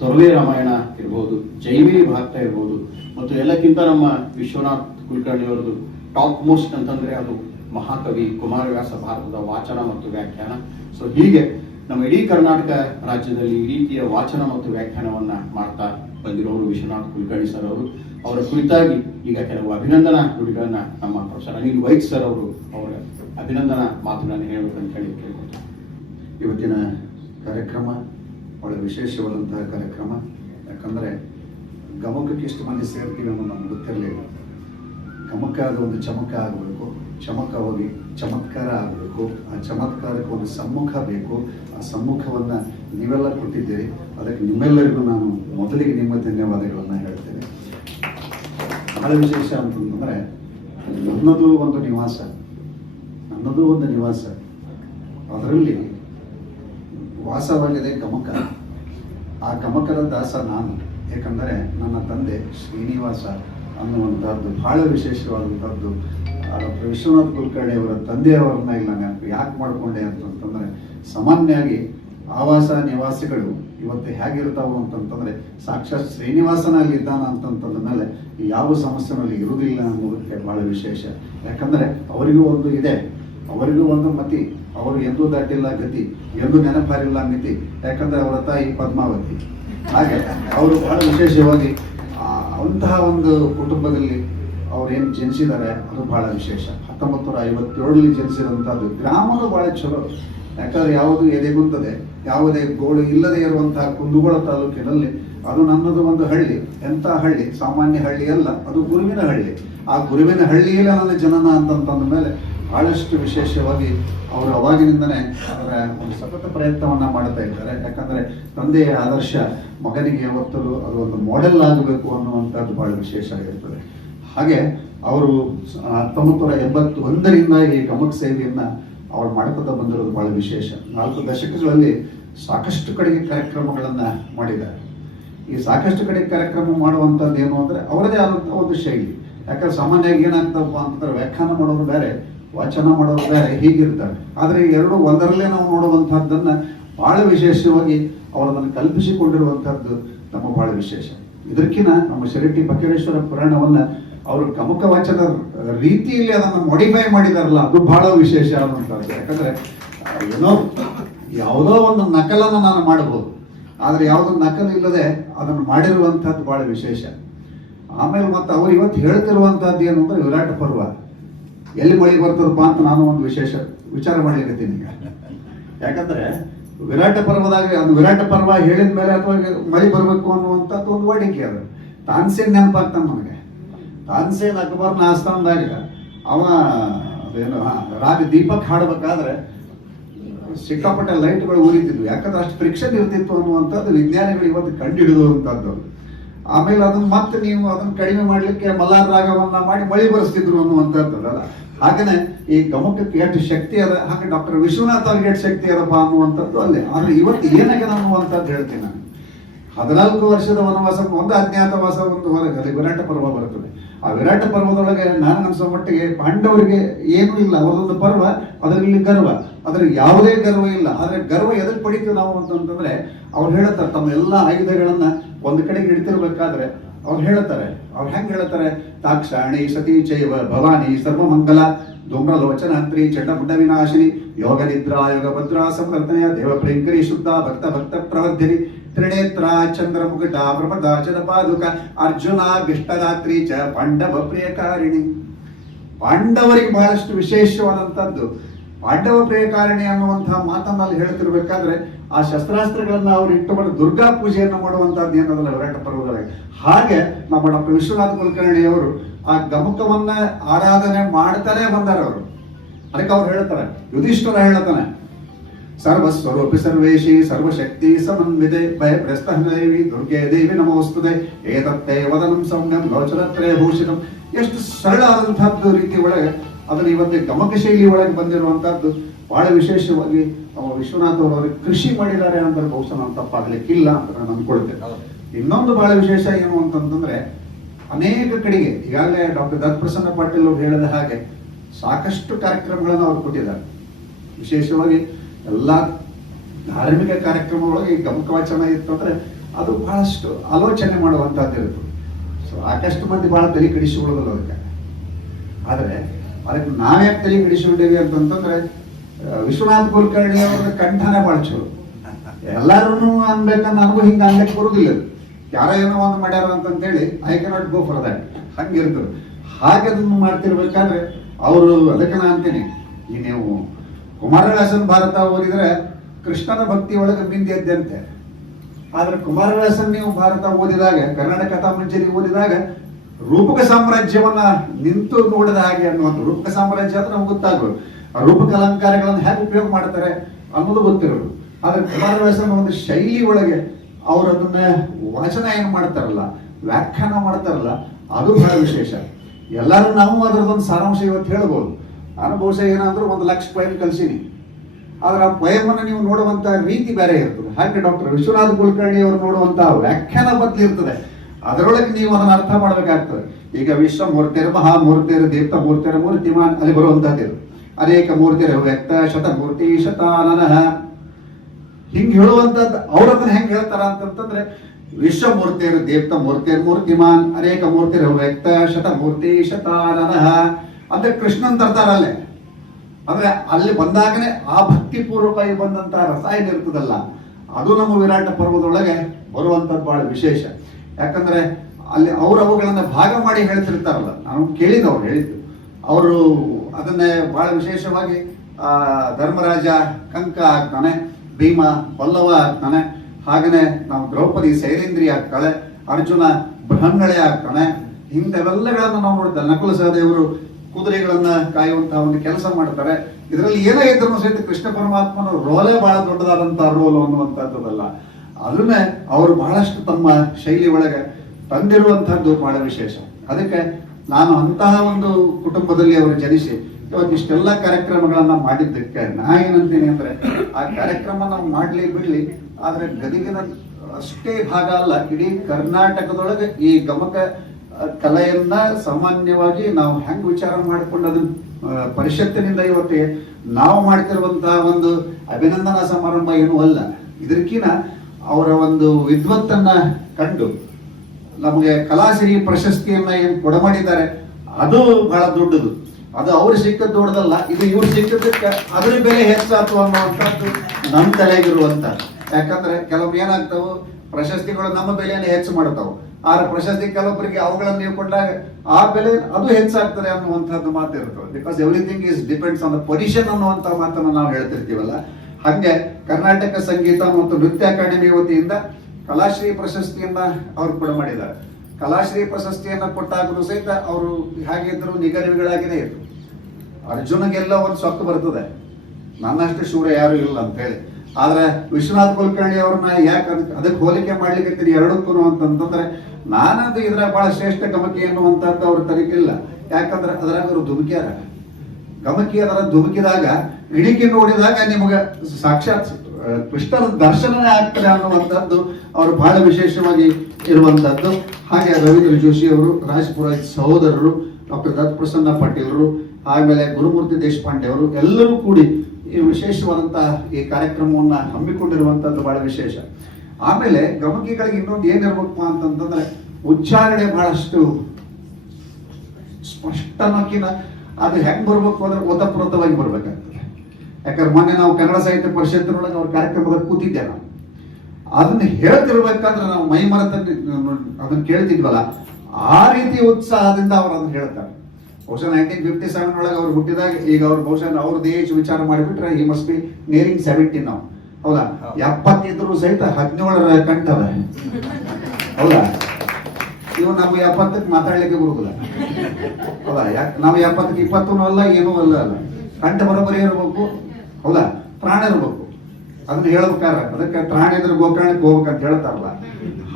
ತೊರವೆ ರಾಮಾಯಣ ಇರಬಹುದು, ಜೈಮಿನಿ ಭಾರತ ಇರಬಹುದು, ಮತ್ತು ಎಲ್ಲಕ್ಕಿಂತ ನಮ್ಮ ವಿಶ್ವನಾಥ್ ಕುಲಕರ್ಣಿ ಅವರದು ಟಾಪ್ ಮೋಸ್ಟ್ ಅಂತಂದ್ರೆ ಅದು ಮಹಾಕವಿ ಕುಮಾರವ್ಯಾಸ ಭಾರತದ ವಾಚನ ಮತ್ತು ವ್ಯಾಖ್ಯಾನ. ಸೊ ಹೀಗೆ ನಮ್ಮ ಇಡೀ ಕರ್ನಾಟಕ ರಾಜ್ಯದಲ್ಲಿ ಈ ರೀತಿಯ ವಾಚನ ಮತ್ತು ವ್ಯಾಖ್ಯಾನವನ್ನ ಮಾಡ್ತಾ ಬಂದಿರೋರು ವಿಶ್ವನಾಥ್ ಕುಲಕರ್ಣಿ ಸರ್ ಅವರು. ಅವರ ಕುರಿತಾಗಿ ಈಗ ಕೆಲವು ಅಭಿನಂದನಾ ನುಡಿಗಳನ್ನ ನಮ್ಮ ಪ್ರೊಫೆಸರ್ ಅನಿಲ್ ವೈದ್ ಸರ್ ಅವರು ಅವರ ಅಭಿನಂದನಾ ಮಾತುಗಳನ್ನು ಹೇಳಬೇಕಂತ ಹೇಳಿ ಕೇಳ್ಕೊಳ್ತೀನಿ. ಇವತ್ತಿನ ಕಾರ್ಯಕ್ರಮ ಬಹಳ ವಿಶೇಷವಾದಂತಹ ಕಾರ್ಯಕ್ರಮ. ಯಾಕಂದರೆ ಗಮಕಕ್ಕೆ ಎಷ್ಟು ಮಂದಿ ಸೇರ್ತೀವಿ ಅನ್ನೋದು ನಮ್ಗೆ ಗೊತ್ತಿರಲಿಲ್ಲ. ಗಮಕ ಅದು ಒಂದು ಚಮಕ ಆಗಬೇಕು, ಚಮಕ ಹೋಗಿ ಚಮತ್ಕಾರ ಆಗಬೇಕು, ಆ ಚಮತ್ಕಾರಕ್ಕೆ ಒಂದು ಸಮ್ಮುಖ ಬೇಕು. ಆ ಸಮ್ಮುಖವನ್ನು ನೀವೆಲ್ಲ ಕೊಟ್ಟಿದ್ದೀರಿ. ಅದಕ್ಕೆ ನಿಮ್ಮೆಲ್ಲರಿಗೂ ನಾನು ಮೊದಲಿಗೆ ನಿಮ್ಮ ಧನ್ಯವಾದಗಳನ್ನು ಹೇಳ್ತೇನೆ. ಬಹಳ ವಿಶೇಷ ಅಂತಂದರೆ ನನ್ನದು ಒಂದು ನಿವಾಸ, ಅದರಲ್ಲಿ ವಾಸವಾಗಿದೆ ಗಮಕ. ಆ ಗಮಕದ ದಾಸ ನಾನು. ಯಾಕಂದರೆ ನನ್ನ ತಂದೆ ಶ್ರೀನಿವಾಸ ಅನ್ನುವಂಥದ್ದು ಬಹಳ ವಿಶೇಷವಾದಂಥದ್ದು. ಡಾಕ್ಟರ್ ವಿಶ್ವನಾಥ್ ಕುಲಕರ್ಣಿ ಅವರ ತಂದೆಯವರನ್ನ ಇಲ್ಲ ನೆನಪು ಯಾಕೆ ಮಾಡಿಕೊಂಡೆ ಅಂತಂತಂದರೆ, ಸಾಮಾನ್ಯವಾಗಿ ಆವಾಸ ನಿವಾಸಿಗಳು ಇವತ್ತು ಹೇಗಿರ್ತಾವು ಅಂತಂತಂದರೆ ಸಾಕ್ಷಾತ್ ಶ್ರೀನಿವಾಸನಲ್ಲಿ ಇದ್ದಾನ ಅಂತಂತಂದ ಮೇಲೆ ಯಾವ ಸಮಸ್ಯೆನಲ್ಲಿ ಇರುವುದಿಲ್ಲ ಅನ್ನೋದಕ್ಕೆ ಬಹಳ ವಿಶೇಷ. ಯಾಕಂದರೆ ಅವರಿಗೂ ಒಂದು ಇದೆ, ಅವರಿಗೂ ಒಂದು ಮತಿ. ಅವರು ಎಂದೂ ದಾಟಿಲ್ಲ ಗತಿ, ಎಂದೂ ನೆನಪಾರಿಲ್ಲ ಮಿತಿ. ಯಾಕಂದರೆ ಅವರ ತಾಯಿ ಪದ್ಮಾವತಿ. ಹಾಗೆ ಅವರು ಬಹಳ ವಿಶೇಷವಾಗಿ ಅಂತಹ ಒಂದು ಕುಟುಂಬದಲ್ಲಿ ಅವ್ರೇನು ಜನಿಸಿದ್ದಾರೆ ಅದು ಬಹಳ ವಿಶೇಷ. 1957 ಜನಿಸಿದಂಥದ್ದು. ಗ್ರಾಮದ ಬಹಳ ಚಲೋ. ಯಾಕಂದರೆ ಯಾವುದು ಎದೆಗುಂದದೆ ಯಾವುದೇ ಗೋಳು ಇಲ್ಲದೆ ಇರುವಂತಹ ಕುಂದಗೋಳ ತಾಲೂಕಿನಲ್ಲಿ ಅದು ನನ್ನದು ಒಂದು ಹಳ್ಳಿ. ಎಂಥ ಹಳ್ಳಿ, ಸಾಮಾನ್ಯ ಹಳ್ಳಿ ಅಲ್ಲ, ಅದು ಗುರುವಿನ ಹಳ್ಳಿ. ಆ ಗುರುವಿನ ಹಳ್ಳಿಯಲ್ಲೇ ನನ್ನ ಜನನ ಅಂತಂತಂದ ಮೇಲೆ ಬಹಳಷ್ಟು ವಿಶೇಷವಾಗಿ ಅವರು ಅವಾಗಿನಿಂದನೇ ಅವರ ಒಂದು ಸತತ ಪ್ರಯತ್ನವನ್ನ ಮಾಡ್ತಾ ಇದ್ದಾರೆ. ಯಾಕಂದ್ರೆ ತಂದೆಯ ಆದರ್ಶ ಮಗನಿಗೆ ಯಾವತ್ತೂ ಅದು ಒಂದು ಮಾಡೆಲ್ ಆಗಬೇಕು ಅನ್ನುವಂಥದ್ದು ಬಹಳ ವಿಶೇಷ ಆಗಿರ್ತದೆ. ಹಾಗೆ ಅವರು 1981ರಿಂದ ಈ ಗಮಕ ಸೇವೆಯನ್ನ ಅವ್ರು ಮಾಡ್ಕೊತಾ ಬಂದಿರೋದು ಬಹಳ ವಿಶೇಷ. 4 ದಶಕಗಳಲ್ಲಿ ಸಾಕಷ್ಟು ಕಡೆಗೆ ಕಾರ್ಯಕ್ರಮಗಳನ್ನ ಮಾಡಿದ್ದಾರೆ. ಈ ಸಾಕಷ್ಟು ಕಡೆ ಕಾರ್ಯಕ್ರಮ ಮಾಡುವಂಥದ್ದು ಏನು ಅಂದ್ರೆ ಅವರದೇ ಆದಂಥ ಒಂದು ಶೈಲಿ. ಯಾಕಂದ್ರೆ ಸಾಮಾನ್ಯವಾಗಿ ಏನಾಗ್ತಪ್ಪ ಅಂತಂದ್ರೆ ವ್ಯಾಖ್ಯಾನ ಮಾಡೋರು ಬೇರೆ, ವಾಚನ ಮಾಡೋರು ಬೇರೆ, ಹೀಗಿರ್ತಾರೆ. ಆದರೆ ಎರಡು ಒಂದರಲ್ಲೇ ನಾವು ನೋಡುವಂತಹದ್ದನ್ನ ಬಹಳ ವಿಶೇಷವಾಗಿ ಅವರನ್ನು ಕಲ್ಪಿಸಿಕೊಂಡಿರುವಂತಹದ್ದು ನಮ್ಮ ಬಹಳ ವಿಶೇಷ. ಇದಕ್ಕಿಂತ ನಮ್ಮ ಶಿರಟ್ಟಿ ಬಕ್ಕೇಶ್ವರ ಪುರಾಣವನ್ನ ಅವರು ಗಮಕ ವಾಚನ ರೀತಿಯಲ್ಲಿ ಅದನ್ನು ಮಾಡಿಫೈ ಮಾಡಿದಾರಲ್ಲ, ಅದು ಬಹಳ ವಿಶೇಷ ಅನ್ನುವಂಥದ್ದು. ಯಾಕಂದ್ರೆ ಏನೋ ಯಾವುದೋ ಒಂದು ನಕಲನ್ನು ನಾನು ಮಾಡಬಹುದು, ಆದರೆ ಯಾವುದೋ ನಕಲು ಇಲ್ಲದೆ ಅದನ್ನು ಮಾಡಿರುವಂತಹದ್ದು ಬಹಳ ವಿಶೇಷ. ಆಮೇಲೆ ಮತ್ತೆ ಅವ್ರು ಇವತ್ತು ಹೇಳ್ತಿರುವಂತಹದ್ದು ಏನು ಅಂದ್ರೆ ವಿರಾಟ ಪರ್ವ ಎಲ್ಲಿ ಮಳೆ ಬರ್ತದಪ್ಪ ಅಂತ ನಾನು ಒಂದು ವಿಶೇಷ ವಿಚಾರ ಮಾಡ್ಲಿಕ್ಕತ್ತೀನಿ ಈಗ. ಯಾಕಂದ್ರೆ ವಿರಾಟ ಪರ್ವದಾಗ ಅದು ವಿರಾಟ ಪರ್ವ ಹೇಳಿದ ಮೇಲೆ ಅಥವಾ ಮಳೆ ಬರಬೇಕು ಅನ್ನುವಂಥದ್ದು ಒಂದು ವಾಡಿಕೆ. ಅದು ತಾನ್ಸೇನ್ ನೆನಪಾಗ್ತಾನೆ ನನಗೆ. ತಾನ್ಸೇನ್ ಅಕ್ಬರ್ನ ಆಸ್ಥಾನದಾಗ ಅವ ಅದೇನು ರಾಗ ದೀಪಕ್ ಹಾಡಬೇಕಾದ್ರೆ ಸಿಕ್ಕಾಪಟ್ಟೆ ಲೈಟ್ಗಳು ಉರಿತಿದ್ವು. ಯಾಕಂದ್ರೆ ಅಷ್ಟು ಫ್ರಿಕ್ಷನ್ ಇರ್ತಿತ್ತು ಅನ್ನುವಂಥದ್ದು ವಿಜ್ಞಾನಿಗಳು ಇವತ್ತು ಕಂಡುಹಿಡಿದುವಂಥದ್ದು. ಆಮೇಲೆ ಅದನ್ನ ಮತ್ತೆ ನೀವು ಅದನ್ನ ಕಡಿಮೆ ಮಾಡ್ಲಿಕ್ಕೆ ಮಲ್ಲಾರ್ ರಾಗವನ್ನ ಮಾಡಿ ಮಳೆ ಬರೆಸ್ತಿದ್ರು ಅನ್ನುವಂಥದ್ದಲ್ಲ. ಹಾಗೇನೆ ಈ ಗಮಕಕ್ಕೆ ಎಷ್ಟು ಶಕ್ತಿ ಅದ, ಹಾಗೆ ಡಾಕ್ಟರ್ ವಿಶ್ವನಾಥ್ ಅವ್ರಿಗೆ ಎಷ್ಟು ಶಕ್ತಿ ಅದಪ್ಪ ಅನ್ನುವಂಥದ್ದು ಅಲ್ಲೇ. ಆದ್ರೆ ಇವತ್ತು ಏನಾಗಿದೆ ಅನ್ನುವಂಥದ್ದು ಹೇಳ್ತೀನಿ ನಾನು. 14 ವರ್ಷದ ವನವಾಸ, ಒಂದು ಅಜ್ಞಾತವಾಸ, ಒಂದು ಹೊರಗೆ ವಿರಾಟ ಪರ್ವ ಬರುತ್ತದೆ. ಆ ವಿರಾಟ ಪರ್ವದೊಳಗೆ ನಾನು ಅನ್ಸೋ ಮಟ್ಟಿಗೆ ಪಾಂಡವರಿಗೆ ಏನೂ ಇಲ್ಲ, ಅವರದೊಂದು ಪರ್ವ, ಅದರಲ್ಲಿ ಗರ್ವ, ಅದ್ರ ಯಾವುದೇ ಗರ್ವ ಇಲ್ಲ. ಆದ್ರೆ ಗರ್ವ ಎದಕ್ಕೆ ಪಡಿತೀವಿ ನಾವು ಅಂತಂದ್ರೆ ಅವ್ರು ಹೇಳ್ತಾರೆ ತಮ್ಮ ಎಲ್ಲ ಆಯುಧಗಳನ್ನ ಒಂದು ಕಡೆಗೆ ಇಡ್ತಿರ್ಬೇಕಾದ್ರೆ ಅವ್ರು ಹೇಳ್ತಾರೆ ಹೆಂಗ್ ಹೇಳ್ತಾರೆ, ತಾಕ್ಷಾಣಿ ಸತಿ ಚೈವ ಭವಾನಿ ಸರ್ವಮಂಗಲ ಧೂಮ್ರಲೋಚನಾತ್ರಿ ಚಂಡಮುಂಡ ವಿನಾಶಿನಿ ಯೋಗ ನಿದ್ರಾ ಯೋಗ ಭದ್ರಾ ಸಂವರ್ಧನೆಯ ದೇವ ಪ್ರಿಯಂಕರಿ ಶುದ್ಧ ಭಕ್ತ ಭಕ್ತ ಪ್ರವರ್ಧಿನಿ ತ್ರಿನೇತ್ರ ಚಂದ್ರ ಮುಕುಟ ಪ್ರಮದಾಚನ ಪಾದುಕ ಅರ್ಜುನ ಭೀಷ್ಟದಾತ್ರಿ ಚ ಪಾಂಡವ ಪ್ರಿಯಕಾರಿಣಿ. ಪಾಂಡವರಿಗೆ ಬಹಳಷ್ಟು ವಿಶೇಷವಾದಂತದ್ದು ಪಾಂಡವ ಪ್ರಿಯಕಾರಿಣಿ ಅನ್ನುವಂತಹ ಮಾತನ್ನಲ್ಲಿ ಹೇಳ್ತಿರ್ಬೇಕಾದ್ರೆ ಆ ಶಸ್ತ್ರಾಸ್ತ್ರಗಳನ್ನ ಅವ್ರು ಇಟ್ಟುಕೊಂಡು ದುರ್ಗಾ ಪೂಜೆಯನ್ನು ಮಾಡುವಂತಹದ್ದು ಏನದಲ್ಲ ವಿರಾಟ ಪರ್ವದೊಳಗೆ. ಹಾಗೆ ನಮ್ಮ ಡಾಕ್ಟರ್ ವಿಶ್ವನಾಥ್ ಕುಲಕರ್ಣಿ ಅವರು ಆ ಗಮಕವನ್ನ ಆರಾಧನೆ ಮಾಡ್ತಾನೆ ಬಂದಾರ ಅವರು. ಅದಕ್ಕೆ ಅವ್ರು ಹೇಳ್ತಾರೆ, ಯುಧಿಷ್ಠಿರ ಹೇಳ್ತಾನೆ, ಸರ್ವಸ್ವರೂಪಿ ಸರ್ವೇಶಿ ಸರ್ವಶಕ್ತಿ ಸಮನ್ವಿತೆ ಭಯ ಪ್ರಸ್ಥಹನದೇವಿ ದುರ್ಗೆ ದೇವಿ ನಮೋಸ್ತುತೆ ಏತತ್ತೇ ವದನಂ ಸೌಮ್ಯಂ ಲೋಚನತ್ರಯ ಭೂಷಿತಂ. ಎಷ್ಟು ಸರಳ ಆದಂತಹದ್ದು ರೀತಿ ಒಳಗೆ ಅದನ್ನು ಇವತ್ತು ಗಮಕ ಶೈಲಿ ಒಳಗೆ ಬಂದಿರುವಂತಹದ್ದು ಬಹಳ ವಿಶೇಷವಾಗಿ ವಿಶ್ವನಾಥ್ ಅವರು ಕೃಷಿ ಮಾಡಿದ್ದಾರೆ ಅಂತ ಬಹುಶಃ ನಾನು ತಪ್ಪಾಗ್ಲಿಕ್ಕಿಲ್ಲ ಅಂತ ನಾನು ಅನ್ಕೊಳ್ತೇನೆ. ಇನ್ನೊಂದು ಬಹಳ ವಿಶೇಷ ಏನು ಅಂತಂದ್ರೆ ಅನೇಕ ಕಡೆಗೆ ಈಗಾಗಲೇ ಡಾಕ್ಟರ್ ದತ್ತಪ್ರಸನ್ನ ಪಾಟೀಲ್ ಅವರು ಹೇಳಿದ ಹಾಗೆ ಸಾಕಷ್ಟು ಕಾರ್ಯಕ್ರಮಗಳನ್ನು ಅವ್ರು ಕೊಟ್ಟಿದ್ದಾರೆ. ವಿಶೇಷವಾಗಿ ಎಲ್ಲ ಧಾರ್ಮಿಕ ಕಾರ್ಯಕ್ರಮಗಳೊಳಗೆ ಈ ಗಮಕ ವಾಚನ ಇತ್ತಂದ್ರೆ ಅದು ಬಹಳಷ್ಟು ಆಲೋಚನೆ ಮಾಡುವಂತಹದ್ದು ಇರುತ್ತೆ. ಸೊ ಸಾಕಷ್ಟು ಮಂದಿ ಬಹಳ ತಲೆ ಕೆಡಿಸಿಕೊಳ್ಳೋದಿಲ್ಲ ಅದಕ್ಕೆ. ಆದರೆ ಅದಕ್ಕೆ ನಾವ್ಯಾಕೆ ತಲೆ ಹಿಡಿಸ್ಕೊಂಡಿವಿ ಅಂತಂತಂದ್ರೆ ವಿಶ್ವನಾಥ ಕುಲಕರ್ಣಿ ಅವ್ರ ಕಂಠನೇ ಭಾಳ ಚಲೋ. ಎಲ್ಲರೂ ಅನ್ಬೇಕಂತ ನನಗೂ ಹಿಂಗೆ ಅನ್ಲಿಕ್ಕೆ ಬರುದಿಲ್ಲ. ಯಾರೋ ಏನೋ ಒಂದು ಮಾಡ್ಯಾರ ಅಂತಂತೇಳಿ I cannot go for that, ಹಂಗಿರ್ತದೆ. ಹಾಗೆ ಅದನ್ನು ಮಾಡ್ತಿರ್ಬೇಕಾದ್ರೆ ಅವರು, ಅದಕ್ಕೆ ನಾನು ಅಂತೀನಿ, ಈ ನೀವು ಕುಮಾರವ್ಯಾಸನ ಭಾರತ ಓದಿದ್ರೆ ಕೃಷ್ಣನ ಭಕ್ತಿ ಒಳಗೆ ಬಿಂದಿದ್ದಂತೆ. ಆದ್ರೆ ಕುಮಾರವ್ಯಾಸನ್ ನೀವು ಭಾರತ ಓದಿದಾಗ, ಕರ್ನಾಟಕ ಕಥಾಮಂಜರಿ ಓದಿದಾಗ ರೂಪಕ ಸಾಮ್ರಾಜ್ಯವನ್ನ ನಿಂತು ನೋಡಿದ ಹಾಗೆ ಅನ್ನುವಂಥ, ರೂಪಕ ಸಾಮ್ರಾಜ್ಯ ಅಂತ ನಮ್ಗೆ ಗೊತ್ತಾಗೋದು, ಆ ರೂಪಕ ಅಲಂಕಾರಗಳನ್ನು ಹೇಗೆ ಉಪಯೋಗ ಮಾಡ್ತಾರೆ ಅನ್ನೋದು ಗೊತ್ತಿರೋದು. ಆದ್ರೆ ಕುಮಾರವ್ಯಾಸನ ಒಂದು ಶೈಲಿ ಒಳಗೆ ಅವರು ಅದನ್ನ ವಾಚನ ಏನು ಮಾಡ್ತಾರಲ್ಲ, ವ್ಯಾಖ್ಯಾನ ಮಾಡ್ತಾರಲ್ಲ, ಅದು ಬಹಳ ವಿಶೇಷ. ಎಲ್ಲರೂ ನಾವು ಅದರದೊಂದು ಸಾರಾಂಶ ಇವತ್ತು ಹೇಳ್ಬೋದು. ನಾನು ಬಹುಶಃ ಏನಾದ್ರೂ 1,00,000 ಪೊಯಮ್ ಕಲ್ಸೀನಿ, ಆದ್ರೆ ಆ ಪೊಯಮನ್ನು ನೀವು ನೋಡುವಂತ ರೀತಿ ಬೇರೆ ಇರ್ತದೆ. ಹಾಗೆ ಡಾಕ್ಟರ್ ವಿಶ್ವನಾಥ ಕುಲಕರ್ಣಿ ಅವರು ನೋಡುವಂತ ವ್ಯಾಖ್ಯಾನ ಬದಲಿರ್ತದೆ. ಅದರೊಳಗೆ ನೀವು ಅದನ್ನ ಅರ್ಥ ಮಾಡ್ಬೇಕಾಗ್ತದೆ. ಈಗ ವಿಶ್ವಮೂರ್ತಿರ್ ಮಹಾಮೂರ್ತಿರ್ ದೀಪ್ತ ಮೂರ್ತಿರ್ ಮೂರ್ತಿಮಾನ್ ಅಲ್ಲಿ ಬರುವಂತಹದ್ದು, ಅನೇಕ ಮೂರ್ತಿರ್ ವ್ಯಕ್ತ ಶತಮೂರ್ತಿ ಶತಾನನಃ, ಹಿಂಗ್ ಹೇಳುವಂತದ್ದು. ಅವ್ರದನ್ನ ಹೆಂಗ್ ಹೇಳ್ತಾರ ಅಂತಂತಂದ್ರೆ ವಿಶ್ವಮೂರ್ತಿರ್ ದೀಪ್ತ ಮೂರ್ತಿರ್ ಮೂರ್ತಿಮಾನ್ ಅನೇಕ ಮೂರ್ತಿರ್ ವ್ಯಕ್ತ ಶತಮೂರ್ತಿ ಶತಾನನಃ ಅಂತ ಕೃಷ್ಣನ್ ತರ್ತಾರಲ್ಲೇ. ಅಂದ್ರೆ ಅಲ್ಲಿ ಬಂದಾಗನೇ ಆ ಭಕ್ತಿ ಪೂರ್ವಕವಾಗಿ ಬಂದಂತ ರಸಾಯನ ಇರ್ತದಲ್ಲ, ಅದು ನಮ್ಮ ವಿರಾಟ ಪರ್ವದೊಳಗೆ ಬರುವಂತದ್ದು ಬಹಳ ವಿಶೇಷ. ಯಾಕಂದ್ರೆ ಅಲ್ಲಿ ಅವುಗಳನ್ನ ಭಾಗ ಮಾಡಿ ಹೇಳ್ತಿರ್ತಾರಲ್ಲ, ನಾನು ಕೇಳಿದವ್ರು ಹೇಳಿದ್ದು, ಅವರು ಅದನ್ನೇ ಬಹಳ ವಿಶೇಷವಾಗಿ ಧರ್ಮರಾಜ ಕಂಕ ಆಗ್ತಾನೆ, ಭೀಮ ಪಲ್ಲವ ಆಗ್ತಾನೆ, ಹಾಗೇನೆ ನಾವು ದ್ರೌಪದಿ ಸೈರೇಂದ್ರಿ ಆಗ್ತಾಳೆ, ಅರ್ಜುನ ಬೃಹನ್ನಳೆ ಆಗ್ತಾನೆ. ಇಂಥವೆಲ್ಲಗಳನ್ನು ನಾವು ನೋಡ್ತೇವೆ. ನಕುಲ ಸಹದೇವರು ಕುದುರೆಗಳನ್ನ ಕಾಯುವಂತಹ ಒಂದು ಕೆಲಸ ಮಾಡ್ತಾರೆ. ಇದರಲ್ಲಿ ಏನೇ ಇದ್ರೂ ಸಹಿತ ಕೃಷ್ಣ ಪರಮಾತ್ಮನ ರೋಲೇ ಬಹಳ ದೊಡ್ಡದಾದಂತಹ ರೋಲ್ ಅನ್ನುವಂಥದ್ದಲ್ಲ, ಅದನ್ನೇ ಅವರು ಬಹಳಷ್ಟು ತಮ್ಮ ಶೈಲಿ ಒಳಗೆ ತಂದಿರುವಂತಹದ್ದು ಬಹಳ ವಿಶೇಷ. ಅದಕ್ಕೆ ನಾನು ಅಂತಹ ಒಂದು ಕುಟುಂಬದಲ್ಲಿ ಅವರು ಜನಿಸಿ ಇವತ್ತು ಇಷ್ಟೆಲ್ಲ ಕಾರ್ಯಕ್ರಮಗಳನ್ನ ಮಾಡಿದ್ದಕ್ಕೆ ನಾ ಏನಂತೀನಿ ಅಂದ್ರೆ, ಆ ಕಾರ್ಯಕ್ರಮ ನಾವು ಮಾಡ್ಲಿ ಬಿಡ್ಲಿ, ಆದ್ರೆ ಗದಗಿನ ಅಷ್ಟೇ ಭಾಗ ಅಲ್ಲ, ಇಡೀ ಕರ್ನಾಟಕದೊಳಗೆ ಈ ಗಮಕ ಕಲೆಯನ್ನ ಸಾಮಾನ್ಯವಾಗಿ ನಾವು ಹೆಂಗ್ ವಿಚಾರ ಮಾಡಿಕೊಂಡು ಅದನ್ನ ಪರಿಷತ್ತಿನಿಂದ ಇವತ್ತಿಗೆ ನಾವು ಮಾಡ್ತಿರುವಂತಹ ಒಂದು ಅಭಿನಂದನಾ ಸಮಾರಂಭ ಏನೂ ಅಲ್ಲ. ಇದಕ್ಕಿಂತ ಅವರ ಒಂದು ವಿದ್ವತ್ತನ್ನ ಕಂಡು ನಮಗೆ ಕಲಾಸಿರಿ ಪ್ರಶಸ್ತಿಯನ್ನ ಏನು ಕೊಡಮಾಡಿದ್ದಾರೆ ಅದು ಬಹಳ ದೊಡ್ಡದು. ಅದು ಅವ್ರು ಸಿಕ್ಕದ್ ದೊಡ್ಡದಲ್ಲ, ಇದು ಇವ್ರು ಸಿಕ್ಕದಕ್ಕೆ ಅದ್ರ ಬೆಲೆ ಹೆಚ್ಚಾತು ಅನ್ನುವಂಥದ್ದು ನಮ್ಮ ತಲೆಗಿರುವಂತ. ಯಾಕಂದ್ರೆ ಕೆಲವೊಮ್ಮೆ ಏನಾಗ್ತಾವು, ಪ್ರಶಸ್ತಿಗಳು ನಮ್ಮ ಬೆಲೆಯನ್ನು ಹೆಚ್ಚು ಮಾಡ್ತಾವು, ಆದ್ರೆ ಪ್ರಶಸ್ತಿ ಕೆಲವೊಬ್ಬರಿಗೆ ಅವುಗಳನ್ನು ನೀವು ಕೊಟ್ಟಾಗ ಆ ಬೆಲೆ ಅದು ಹೆಚ್ಚಾಗ್ತದೆ ಅನ್ನುವಂಥದ್ದು ಮಾತಿರ್ತದೆ. Because everything is depends on the position ಅನ್ನುವಂಥ ಮಾತನ್ನು ನಾವು ಹೇಳ್ತಿರ್ತೀವಲ್ಲ. ಹಾಗೆ ಕರ್ನಾಟಕ ಸಂಗೀತ ಮತ್ತು ನೃತ್ಯ ಅಕಾಡೆಮಿ ವತಿಯಿಂದ ಕಲಾಶ್ರೀ ಪ್ರಶಸ್ತಿಯನ್ನ ಅವ್ರು ಕೂಡ ಮಾಡಿದ್ದಾರೆ. ಕಲಾಶ್ರೀ ಪ್ರಶಸ್ತಿಯನ್ನ ಕೊಟ್ಟಾಗಲೂ ಸಹಿತ ಅವರು ಹಾಗಿದ್ರು ನಿಗರ್ವಿಗಳಾಗಿನೇ ಇದ್ರು. ಅರ್ಜುನಗೆಲ್ಲ ಒಂದು ಸೊಕ್ಕು ಬರ್ತದೆ, ನನ್ನಷ್ಟು ಶೂರ ಯಾರು ಇಲ್ಲ ಅಂತ ಹೇಳಿ. ಆದ್ರೆ ವಿಶ್ವನಾಥ್ ಕುಲಕರ್ಣಿ ಅವ್ರನ್ನ ಯಾಕೆ ಅದಕ್ಕೆ ಹೋಲಿಕೆ ಮಾಡ್ಲಿಕ್ಕೆ ಎರಡಕ್ಕೂ ಅಂತಂತಂದ್ರೆ, ನಾನದು ಇದ್ರ ಬಹಳ ಶ್ರೇಷ್ಠ ಗಮಕಿ ಎನ್ನುವಂತದ್ದು ಅವ್ರ ತನಿಖಿಲ್ಲ. ಯಾಕಂದ್ರೆ ಅದ್ರಾಗ ಅವರು ಧುಮುಕಿಯಾರ, ಗಮಕಿ ಅದರ ಧುಮುಕಿದಾಗ ಇಣಿಕೆ ನೋಡಿದಾಗ ನಿಮಗೆ ಸಾಕ್ಷಾತ್ ಕೃಷ್ಣನ ದರ್ಶನನೇ ಆಗ್ತದೆ ಅನ್ನುವಂಥದ್ದು ಅವರು ಬಹಳ ವಿಶೇಷವಾಗಿ ಇರುವಂತದ್ದು. ಹಾಗೆ ರವೀಂದ್ರ ಜೋಶಿ ಅವರು, ರಾಜಪುರೋಹಿತ್ ಸಹೋದರರು, ಡಾಕ್ಟರ್ ದತ್ ಪ್ರಸನ್ನ ಪಾಟೀಲರು, ಆಮೇಲೆ ಗುರುಮೂರ್ತಿ ದೇಶಪಾಂಡೆ ಅವರು ಎಲ್ಲರೂ ಕೂಡಿ ಈ ವಿಶೇಷವಾದಂತಹ ಈ ಕಾರ್ಯಕ್ರಮವನ್ನ ಹಮ್ಮಿಕೊಂಡಿರುವಂತದ್ದು ಬಹಳ ವಿಶೇಷ. ಆಮೇಲೆ ಗಮಕಿಗಳಿಗೆ ಇನ್ನೊಂದು ಏನಿರ್ಬೇಕು ಅಂತಂತಂದ್ರೆ, ಉಚ್ಚಾರಣೆ ಬಹಳಷ್ಟು ಸ್ಪಷ್ಟನಕ್ಕಿನ ಅದು ಹೆಂಗ್ ಬರ್ಬೇಕು ಅಂದ್ರೆ ಓತಪ್ರೋತವಾಗಿ ಬರ್ಬೇಕಾಗ್ತದೆ. ಯಾಕಂದ್ರೆ ಮೊನ್ನೆ ನಾವು ಕನ್ನಡ ಸಾಹಿತ್ಯ ಪರಿಷತ್ತಿನೊಳಗೆ ಅವ್ರ ಕಾರ್ಯಕ್ರಮದಲ್ಲಿ ಕೂತಿದ್ದೆ. ನಾವು ಅದನ್ನ ಹೇಳ್ತಿರ್ಬೇಕಂದ್ರೆ ನಾವು ಮೈ ಮರೆತ ಅದನ್ನ ಕೇಳ್ತಿದ್ವಲ್ಲ, ಆ ರೀತಿ ಉತ್ಸಾಹದಿಂದ ಅವ್ರು ಅದನ್ನ ಹೇಳ್ತಾರೆ. ಬಹುಶಃ 1957 ಒಳಗೆ ಅವ್ರು ಹುಟ್ಟಿದಾಗ, ಈಗ ಅವ್ರು ಬಹುಶಃ ಅವ್ರದ್ದು ಏಜ್ ವಿಚಾರ ಮಾಡಿಬಿಟ್ರೆ ಈ ಮಸ್ಟ್ ಬಿ ನಿಯರಿಂಗ್ 70 ನಾವು. ಹೌದಾ? 70 ಇದ್ರು ಸಹಿತ 17ರ ಕಂಠದ. ಹೌದಾ? ಇವು ನಾವು 70ಕ್ಕೆ ಮಾತಾಡ್ಲಿಕ್ಕೆ ಬರುದಿಲ್ಲ. ಹೌದಾ? ನಾವು 70ಕ್ಕೆ 20 ಅಲ್ಲ, ಏನೂ ಅಲ್ಲ. ಕಂಠ ಬರೋಬ್ಬರಿ ಇರ್ಬೇಕು. ಹೌದಾ? ಪ್ರಾಣ ಇರ್ಬೇಕು. ಅದನ್ನ ಹೇಳ್ಬೇಕಾರ, ಅದಕ್ಕೆ ಪ್ರಾಣ ಇದ್ರೆ ಗೋಕರ್ಣಕ್ಕೆ ಹೋಗ್ಬೇಕಂತ ಹೇಳ್ತಾರಲ್ಲ,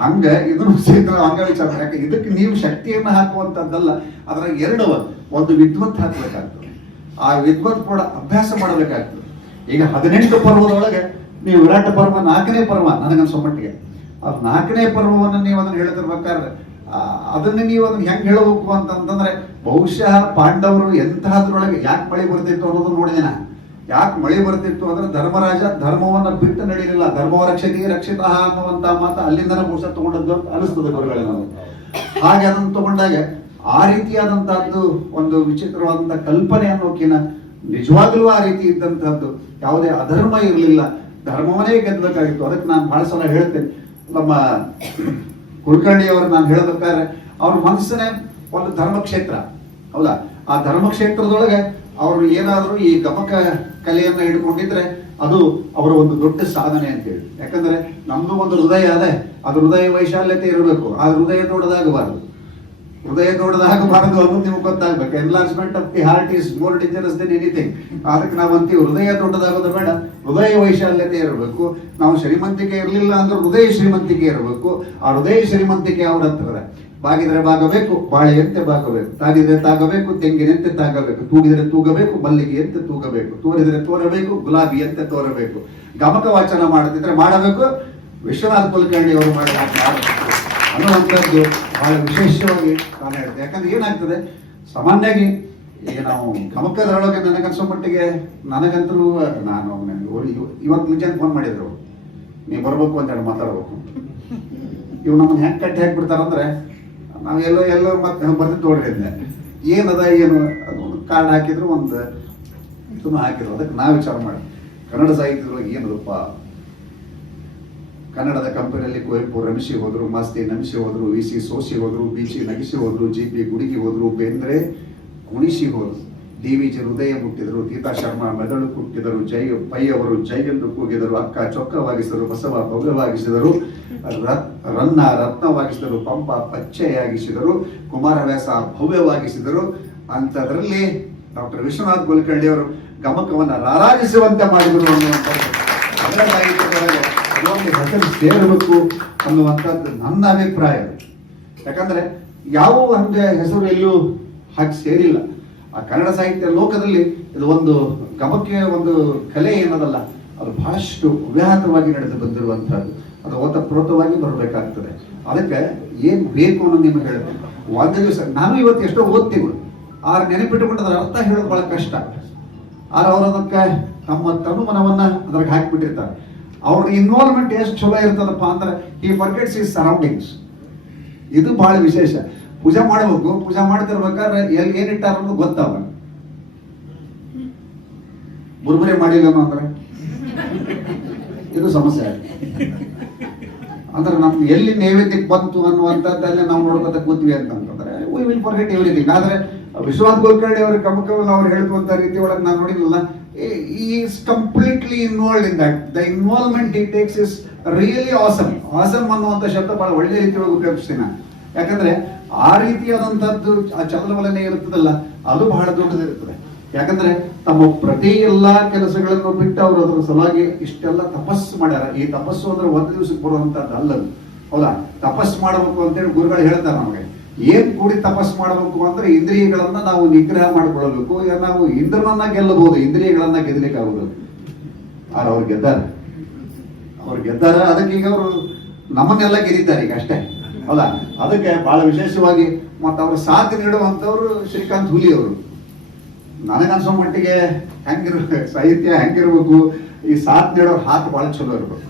ಹಂಗ ಇದನ್ನು ಸಹಿತ ಹಂಗ ವಿಚಾರ. ಯಾಕೆ ಇದಕ್ಕೆ ನೀವು ಶಕ್ತಿಯನ್ನ ಹಾಕುವಂತದ್ದಲ್ಲ, ಅದ್ರಾಗ ಎರಡು, ಒಂದು ವಿದ್ವತ್ ಹಾಕ್ಬೇಕಾಗ್ತದೆ, ಆ ವಿದ್ವತ್ ಕೂಡ ಅಭ್ಯಾಸ ಮಾಡಬೇಕಾಗ್ತದೆ. ಈಗ 18 ಪರ್ವದೊಳಗೆ ನೀವು ವಿರಾಟ ಪರ್ವ 4ನೇ ಪರ್ವ ನನಗನ್ಸೋ ಮಟ್ಟಿಗೆ, ಅದು 4ನೇ ಪರ್ವವನ್ನು ನೀವು ಅದನ್ನ ಹೇಳ್ತಿರ್ಬೇಕಾದ್ರೆ ಅದನ್ನ ನೀವು ಅದನ್ನ ಹೆಂಗ್ ಹೇಳಬೇಕು ಅಂತಂದ್ರೆ, ಬಹುಶಃ ಪಾಂಡವರು ಎಂತಹದ್ರೊಳಗೆ ಯಾಕೆ ಮಳೆ ಬರ್ತಿತ್ತು ಅನ್ನೋದು ನೋಡಿದೆ ನಾನು. ಯಾಕೆ ಮಳೆ ಬರ್ತಿತ್ತು ಅಂದ್ರೆ, ಧರ್ಮರಾಜ ಧರ್ಮವನ್ನ ಬಿಟ್ಟು ನಡೀಲಿಲ್ಲ. ಧರ್ಮ ರಕ್ಷತಿ ರಕ್ಷಿತ ಅನ್ನುವಂತ ಮಾತು ಅಲ್ಲಿಂದನೇ ಬಹುಶಃ ತಗೊಂಡದ್ದು ಅಂತ ಅನಿಸ್ತದೆ ಗುರುಗಳೇ ನಾವು. ಹಾಗೆ ಅದನ್ನು ತಗೊಂಡಾಗ ಆ ರೀತಿಯಾದಂತಹದ್ದು ಒಂದು ವಿಚಿತ್ರವಾದಂತಹ ಕಲ್ಪನೆ ಅನ್ನೋಕಿನ ನಿಜವಾಗ್ಲೂ ಆ ರೀತಿ ಇದ್ದಂತಹದ್ದು ಯಾವುದೇ ಅಧರ್ಮ ಇರಲಿಲ್ಲ, ಧರ್ಮವನ್ನೇ ಗೆದ್ದಬೇಕಾಗಿತ್ತು. ಅದಕ್ಕೆ ನಾನು ಬಹಳ ಸಲ ಹೇಳ್ತೇನೆ, ನಮ್ಮ ಕುಲಕರ್ಣಿ ಅವರು ನಾನು ಹೇಳಬೇಕಾದ್ರೆ ಅವ್ರ ಮನಸ್ಸನ್ನೇ ಒಂದು ಧರ್ಮಕ್ಷೇತ್ರ, ಹೌದಾ? ಆ ಧರ್ಮಕ್ಷೇತ್ರದೊಳಗೆ ಅವರು ಏನಾದರೂ ಈ ಗಮಕ ಕಲೆಯನ್ನ ಹಿಡ್ಕೊಂಡಿದ್ರೆ ಅದು ಅವರ ಒಂದು ದೊಡ್ಡ ಸಾಧನೆ ಅಂತೇಳಿ. ಯಾಕಂದ್ರೆ ನಮ್ದು ಒಂದು ಹೃದಯ ಅದೇ, ಅದು ಹೃದಯ ವೈಶಾಲ್ಯತೆ ಇರಬೇಕು, ಆ ಹೃದಯ ದೊಡ್ಡದಾಗಬಾರದು. ಹೃದಯ ದೊಡ್ಡದಾಗಬಾರದು ಅನ್ನೋದು ನಿಮ್ಗೆ ಗೊತ್ತಾಗ್ಬೇಕು. Enlargement of the heart is more dangerous than anything. ಅದಕ್ಕೆ ನಾವು ಅಂತೀವಿ ಹೃದಯ ದೊಡ್ಡದಾಗೋದು ಬೇಡ, ಹೃದಯ ವೈಶಾಲ್ಯತೆ ಇರಬೇಕು. ನಾವು ಶ್ರೀಮಂತಿಕೆ ಇರಲಿಲ್ಲ ಅಂದ್ರೆ ಹೃದಯ ಶ್ರೀಮಂತಿಕೆ ಇರಬೇಕು. ಆ ಹೃದಯ ಶ್ರೀಮಂತಿಕೆ ಅವ್ರ ಹತ್ರ ಬಾಗಿದ್ರೆ ಬಾಗಬೇಕು, ಬಾಳೆಯಂತೆ ಬಾಗಬೇಕು, ತಾಗಿದ್ರೆ ತಾಗಬೇಕು, ತೆಂಗಿನಂತೆ ತಾಗಬೇಕು, ತೂಗಿದ್ರೆ ತೂಗಬೇಕು, ಮಲ್ಲಿಗೆಯಂತೆ ತೂಗಬೇಕು, ತೋರಿದ್ರೆ ತೋರಬೇಕು, ಗುಲಾಬಿಯಂತೆ ತೋರಬೇಕು. ಗಮಕ ವಾಚನ ಮಾಡದಿದ್ರೆ ಮಾಡಬೇಕು, ವಿಶ್ವನಾಥ್ ಕುಲಕರ್ಣಿ ಅವರು ಮಾಡಿದ ಅನ್ನುವಂಥದ್ದು ಬಹಳ ವಿಶೇಷವಾಗಿ ನಾನು ಹೇಳ್ತೇನೆ. ಯಾಕಂದ್ರೆ ಏನಾಗ್ತದೆ, ಸಾಮಾನ್ಯವಾಗಿ ಈಗ ನಾವು ಗಮಕದೊಳಗೆ ನನಗನ್ಸೋ ಮಟ್ಟಿಗೆ ನನಗಂತರೂ ನಾನು ಇವತ್ತು ಮುಂಚೆನೆ ಫೋನ್ ಮಾಡಿದ್ರು, ನೀವು ಬರ್ಬೇಕು ಅಂತ ಹೇಳಿ ಮಾತಾಡ್ಬೇಕು. ಇವ್ ನಮ್ಮನ್ನ ಹೆಂಗೆ ಕಟ್ಟಿ ಹಾಕ್ಬಿಡ್ತಾರಂದ್ರೆ ನಾವು ಎಲ್ಲೋ ಮತ್ತೆ ಬರ್ತಿದ್ದು ನೋಡ್ರಿ ಏನದ ಏನು ಅದೊಂದು ಕಾರ್ಡ್ ಹಾಕಿದ್ರು, ಒಂದು ಇದನ್ನು ಹಾಕಿದ್ರು. ಅದಕ್ಕೆ ನಾವು ವಿಚಾರ ಮಾಡಿ ಕನ್ನಡ ಸಾಹಿತ್ಯದೊಳಗೆ ಏನದಪ್ಪ, ಕನ್ನಡದ ಕಂಪನಿಯಲ್ಲಿ ಕುವೆಂಪು ರಮಿಸಿ ಹೋದ್ರು, ಮಾಸ್ತಿ ನಮಿಸಿ ಹೋದ್ರು, ವಿ ಸಿ ಸೋಸಿ ಹೋದ್ರು, ಬಿ ಸಿ ನಗಿಸಿ ಹೋದ್ರು, ಜಿ ಪಿ ಗುಡುಗಿ ಹೋದ್ರು, ಬೇಂದ್ರೆ ಕುಣಿಸಿ ಹೋದ್ರು, ಡಿ ವಿ ಜಿ ಹೃದಯ ಮುಟ್ಟಿದರು, ಗೀತಾ ಶರ್ಮಾ ಮೆದುಳು ಕುಟ್ಟಿದರು, ಜೈ ಪೈ ಅವರು ಜೈ ಎಂದು ಕೂಗಿದರು, ಅಕ್ಕ ಚೊಕ್ಕವಾಗಿಸಿದರು, ಬಸವ ಭವ್ಯವಾಗಿಸಿದರು, ರನ್ನ ರತ್ನವಾಗಿಸಿದರು, ಪಂಪ ಪಚ್ಚೆಯಾಗಿಸಿದರು, ಕುಮಾರವ್ಯಾಸ ಭವ್ಯವಾಗಿಸಿದರು. ಅಂಥದ್ರಲ್ಲಿ ಡಾಕ್ಟರ್ ವಿಶ್ವನಾಥ್ ಕುಲಕರ್ಣಿ ಅವರು ಗಮಕವನ್ನು ರಾರಾಜಿಸುವಂತೆ ಮಾಡಿದರು ಅನ್ನುವಂಥದ್ದು ಕನ್ನಡ ಸಾಹಿತ್ಯದೊಳಗೆ ಹೆಸರು ಸೇರಬೇಕು ಅನ್ನುವಂಥದ್ದು ನನ್ನ ಅಭಿಪ್ರಾಯ. ಯಾಕಂದ್ರೆ ಯಾವ ಒಂದು ಹೆಸರು ಎಲ್ಲೂ ಹಾಕಿ ಸೇರಿಲ್ಲ. ಆ ಕನ್ನಡ ಸಾಹಿತ್ಯ ಲೋಕದಲ್ಲಿ ಇದು ಒಂದು ಗಮಕ್ಕೆ ಒಂದು ಕಲೆ ಏನದಲ್ಲ, ಅದು ಬಹಳಷ್ಟು ಅವ್ಯಾಹತವಾಗಿ ನಡೆದು ಬಂದಿರುವಂತಹದ್ದು. ಅದು ಓತಪ್ರೋತವಾಗಿ ಬರಬೇಕಾಗ್ತದೆ. ಅದಕ್ಕೆ ಏನ್ ಬೇಕು ಅನ್ನೋದು ನಿಮಗೆ ಹೇಳ್ತೀನಿ. ಒಂದು ದಿವಸ ನಾನು ಇವತ್ತು ಎಷ್ಟೋ ಓದ್ತೀವಿ, ಆರು ನೆನಪಿಟ್ಟುಕೊಂಡು ಅದರ ಅರ್ಥ ಹೇಳೋದು ಬಹಳ ಕಷ್ಟ. ಆದ್ರೆ ಅವರು ಅದಕ್ಕೆ ತಮ್ಮ ತನುಮನವನ್ನ ಅದ್ರಾಗ ಹಾಕಿಬಿಟ್ಟಿರ್ತಾರೆ. ಅವ್ರ ಇನ್ವಾಲ್ವ್ಮೆಂಟ್ ಎಷ್ಟು ಚಲೋ ಇರ್ತದಪ್ಪ ಅಂದ್ರೆ ಈ ಫರ್ಗೆಟ್ಸ್ ಈಸ್ ಸರೌಂಡಿಂಗ್ಸ್. ಇದು ಬಹಳ ವಿಶೇಷ. ಪೂಜೆ ಮಾಡಬೇಕು, ಪೂಜೆ ಮಾಡ್ತಿರ್ಬೇಕಾದ್ರೆ ಎಲ್ಲಿ ಏನಿಟ್ಟಾರ ಅನ್ನೋದು ಗೊತ್ತಾವ. ಬುರ್ಬುರಿ ಮಾಡಿಲ್ಲ ಅಂದ್ರೆ ಇದು ಸಮಸ್ಯೆ. ಅಂದ್ರೆ ನಮ್ಗೆ ಎಲ್ಲಿ ನೈವೇದ್ಯಕ್ಕೆ ಬಂತು ಅನ್ನುವಂಥದ್ದಲ್ಲೇ ನಾವು ನೋಡ್ಕೊತ ಕೂತೀವಿ ಅಂತಂದ್ರೆ ವಿ ವಿಲ್ ಫರ್ಗೆಟ್ ಎವ್ರಿಥಿಂಗ್. ಆದ್ರೆ ವಿಶ್ವನಾಥ್ ಕುಲಕರ್ಣಿ ಅವರ ಗಮಕವನ್ನು ಅವ್ರು ಹೇಳುವಂತ ರೀತಿ ಒಳಗೆ ನಾನು ನೋಡಿಲ್ಲ. He is completely involved in that. The involvement he takes is really awesome. Awesome ಅನ್ನುವಂಥ ಶಬ್ದ ಬಹಳ ಒಳ್ಳೆ ರೀತಿಯೊಳಗೆ ಉಪಯೋಗಿಸ್ತೀನಿ ನಾನು. ಯಾಕಂದ್ರೆ ಆ ರೀತಿಯಾದಂಥದ್ದು ಆ ಚಲನವಲನೆ ಇರುತ್ತದಲ್ಲ, ಅದು ಬಹಳ ದೊಡ್ಡದಿರುತ್ತದೆ. ಯಾಕಂದ್ರೆ ತಮ್ಮ ಪ್ರತಿ ಎಲ್ಲಾ ಕೆಲಸಗಳನ್ನು ಬಿಟ್ಟು ಅವರು ಅದರ ಸಲುವಾಗಿ ಇಷ್ಟೆಲ್ಲ ತಪಸ್ಸು ಮಾಡ್ಯಾರ. ಈ ತಪಸ್ಸು ಅಂದ್ರೆ ಒಂದು ದಿವಸಕ್ಕೆ ಬರುವಂತದ್ದು ಅಲ್ಲದು, ಹೌದಾ? ತಪಸ್ಸು ಮಾಡಬೇಕು ಅಂತೇಳಿ ಗುರುಗಳು ಹೇಳ್ತಾರೆ ನಮಗೆ. ಏನ್ ಕೂಡಿ ತಪಸ್ಸು ಮಾಡಬೇಕು ಅಂದ್ರೆ ಇಂದ್ರಿಯಗಳನ್ನ ನಾವು ನಿಗ್ರಹ ಮಾಡಿಕೊಳ್ಳಬೇಕು. ನಾವು ಇಂದ್ರನನ್ನ ಗೆಲ್ಲಬಹುದು, ಇಂದ್ರಿಯಗಳನ್ನ ಗೆದ್ದಲಿಕ್ಕೆ ಆಗುದು. ಆದ್ರೆ ಅವ್ರು ಗೆದ್ದಾರ. ಅದಕ್ಕೆ ಈಗ ಅವರು ನಮ್ಮನ್ನೆಲ್ಲ ಗೆದ್ದಿದ್ದಾರೆ ಈಗ ಅಷ್ಟೇ, ಹೌದಾ? ಅದಕ್ಕೆ ಬಹಳ ವಿಶೇಷವಾಗಿ ಮತ್ತು ಅವ್ರ ಸಾಥ್ ನೀಡುವಂತವ್ರು ಶ್ರೀಕಾಂತ್ ಹುಲಿ ಅವರು. ನನಗನ್ಸೋ ಮಟ್ಟಿಗೆ ಸಾಹಿತ್ಯ ಹೆಂಗಿರ್ಬೇಕು, ಈ ಸಾಥ್ ನೀಡೋರ್ ಹಾತ್ ಬಹಳ ಚಲೋ ಇರ್ಬೇಕು,